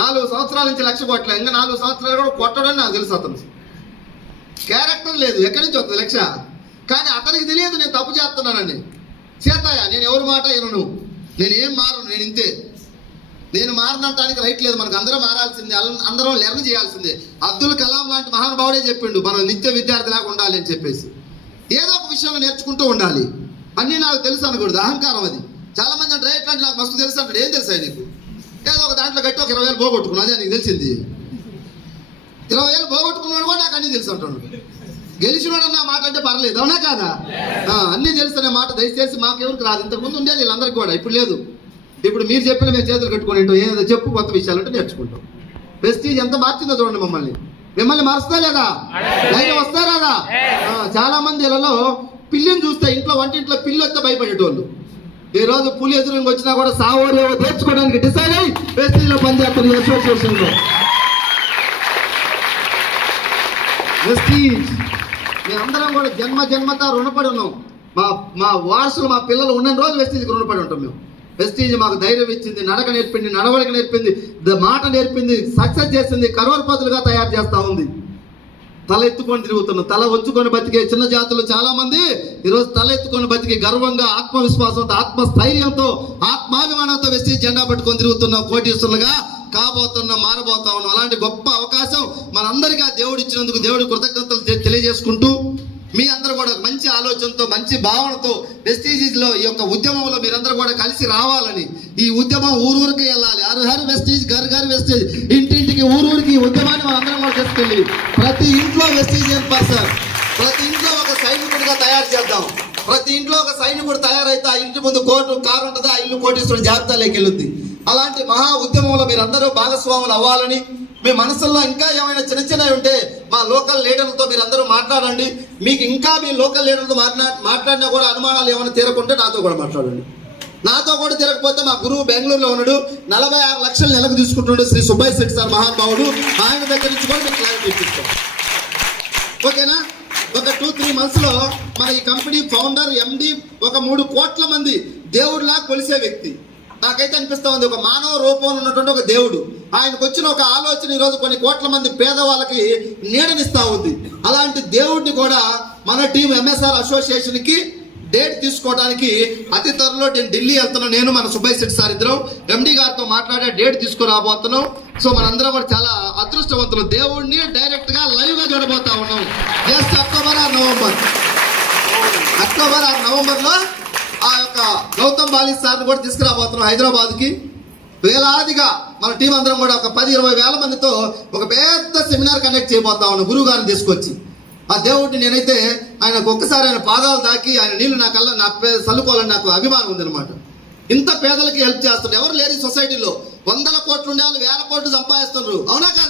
4 సంవత్సరాల నుంచి 1,00,000 కొట్టలే. ఇంకా 4 సంవత్సరాలు కూడా కొట్టడని నాకు తెలుసు. అతను క్యారెక్టర్ లేదు, ఎక్కడి నుంచి వస్తుంది 1,00,000? కానీ అతనికి తెలియదు నేను తప్పు చేస్తున్నానని. చేతాయా నేను ఎవరి మాట వినను, నేను ఏం మారను, నేను ఇంతే. నేను మారనటానికి రైట్ లేదు. మనకు అందరం మారాల్సిందే, అందరం లెర్న్ చేయాల్సిందే. అబ్దుల్ కలాం లాంటి మహానుభావుడే చెప్పిండు మనం నిత్య విద్యార్థిలాగా ఉండాలి అని చెప్పేసి. ఏదో ఒక విషయంలో నేర్చుకుంటూ ఉండాలి. అన్నీ నాకు తెలుసు అనకూడదు, అహంకారం అది. చాలా మంది అంటే రైట్ నాకు మస్తు తెలుసు అంటాడు. ఏం తెలుసా నీకు? ఏదో ఒక దాంట్లో గట్టి ఒక 20,000 పోగొట్టుకున్నా, అదే నీకు తెలిసింది. 20,000 పోగొట్టుకున్నాడు కూడా నాకు అన్నీ తెలుసు అంటాడు. గెలిచినాడు అన్న మాట అంటే పర్లేదు, అవునా కాదా? అన్నీ తెలుసు అనే మాట దయచేసి మాకెవరికి రాదు. ఇంతకుముందు ఉండేది వీళ్ళందరికీ కూడా, ఇప్పుడు లేదు. ఇప్పుడు మీరు చెప్పిన మేము చేతులు కట్టుకొని ఏదో చెప్పు, కొత్త విషయాలు అంటే నేర్చుకుంటాం. వెస్టీజ్ ఎంత మార్చిందో చూడండి మిమ్మల్ని మారుస్తా లేదా? ధైర్యం వస్తా లేదా? చాలా మంది ఇళ్ళలో పిల్లిని చూస్తే, ఇంట్లో వంటింట్లో పిల్లి వస్తే భయపడేటోళ్ళు. ఈ రోజు పులి ఎదురుగా వచ్చినా కూడా సావోరేవో తెచ్చుకోవడానికి డిసైడ్ అయ్యి వెస్టీజ్ లో పనిచేస్తారు. అసోసియేషన్ లో వెస్టీజ్ మేమందరం కూడా జన్మతా రుణపడి ఉన్నాం. మా వారసులు మా పిల్లలు ఉన్న రోజు వెస్టీజ్కి రుణపడి ఉంటాం మేము. వెస్టీజ్ మాకు ధైర్యం ఇచ్చింది, నడక నేర్పింది, నడవడిక నేర్పింది, మాట నేర్పింది, సక్సెస్ చేసింది, కరోర్పతులుగా తయారు చేస్తూ ఉంది. తల ఎత్తుకొని తిరుగుతున్నాం, తల వంచుకొని బతికే చిన్న జాతులు చాలా మంది ఈరోజు తల ఎత్తుకొని బతికి గర్వంగా, ఆత్మవిశ్వాసంతో, ఆత్మస్థైర్యంతో, ఆత్మాభిమానంతో వెస్టీజ్ జెండా పట్టుకొని తిరుగుతున్నాం. కోటీశ్వరులుగా కాబోతున్నాం, మారబోతా ఉన్నాం. అలాంటి గొప్ప అవకాశం మనందరికీ దేవుడు ఇచ్చినందుకు దేవుడి కృతజ్ఞతలు తెలియజేసుకుంటూ మీ అందరూ కూడా మంచి ఆలోచనతో మంచి భావనతో వెస్టీజ్లో ఈ యొక్క ఉద్యమంలో మీరందరూ కూడా కలిసి రావాలని, ఈ ఉద్యమం ఊరూరికి వెళ్ళాలి. Her Vestige Ghar Ghar Vestige, ఇంటింటికి ఊరూరికి ఈ ఉద్యమాన్ని మనందరం కూడా తీసుకెళ్ళి ప్రతి ఇంట్లో వెస్టీజియన్ పర్సన్, ప్రతి ఇంట్లో ఒక సైనికుడిగా తయారు చేద్దాం. ప్రతి ఇంట్లో ఒక సైనికుడు తయారైతే ఆ ఇంటి ముందు కోర్టు కారు ఉంటుంది, ఆ ఇల్లు కోటీశ్వరుడు జాబితాలోకి వెళ్ళుద్ది. అలాంటి మహా ఉద్యమంలో మీరందరూ భాగస్వాములు అవ్వాలని, మీ మనసుల్లో ఇంకా ఏమైనా చిన్న చిన్నవి ఉంటే మా లోకల్ లీడర్లతో మీరు అందరూ మాట్లాడండి. మీకు ఇంకా మీ లోకల్ లీడర్లతో మాట్లాడినా కూడా అనుమానాలు ఏమైనా తీరకుంటే నాతో కూడా మాట్లాడండి. నాతో కూడా తిరగకపోతే మా గురువు బెంగళూరులో ఉన్నాడు, 46 లక్షలు నెలకు తీసుకుంటున్నాడు శ్రీ సుబ్బయ్య శెట్టి సార్ మహానుభావుడు. ఆయన దగ్గర నుంచి కూడా మీకు క్లారిటీ ఇప్పిస్తాం. ఓకేనా? ఒక 2-3 months లో మన ఈ కంపెనీ ఫౌండర్ ఎండి ఒక 3 కోట్ల మంది దేవుడిలా కొలిసే వ్యక్తి. నాకైతే అనిపిస్తా ఉంది, ఒక మానవ రూపంలో ఉన్నటువంటి ఒక దేవుడు. ఆయనకు వచ్చిన ఒక ఆలోచన ఈరోజు కొన్ని కోట్ల మంది పేదవాళ్ళకి నీడనిస్తా ఉంది. అలాంటి దేవుడిని కూడా మన టీం ఎంఎస్ఆర్ అసోసియేషన్ కి డేట్ తీసుకోవడానికి అతి త్వరలో నేను ఢిల్లీ వెళ్తున్నాను. నేను మన సుబ్బయ్య శెట్టి సార్ ఇద్దరం ఎండి గారితో మాట్లాడే డేట్ తీసుకురాబోతున్నాం. సో మనందరం కూడా చాలా అదృష్టవంతులు, దేవుడిని డైరెక్ట్ గా లైవ్ గా చూడబోతా ఉన్నాం. జస్ట్ అక్టోబర్ ఆర్ నవంబర్ లో ఆ యొక్క గౌతమ్ బాలి సార్ని కూడా తీసుకురాబోతున్నాం హైదరాబాద్ కి. వేలాదిగా మన టీం అందరం కూడా ఒక 10-20 వేల మందితో ఒక పెద్ద సెమినార్ కండక్ట్ చేయబోతా ఉన్నాం గురువు గారిని తీసుకొచ్చి. ఆ దేవుడిని నేనైతే ఆయనకు ఒక్కసారి ఆయన పాదాలు తాకి ఆయన నీళ్లు నా చల్లుకోవాలని నాకు అభిమానం ఉందన్నమాట. ఇంత పేదలకి హెల్ప్ చేస్తున్నారు, ఎవరు లేరు ఈ సొసైటీలో. 100 కోట్లు ఉండే వాళ్ళు 1000 కోట్లు సంపాదిస్తున్నారు, అవునా కాదా?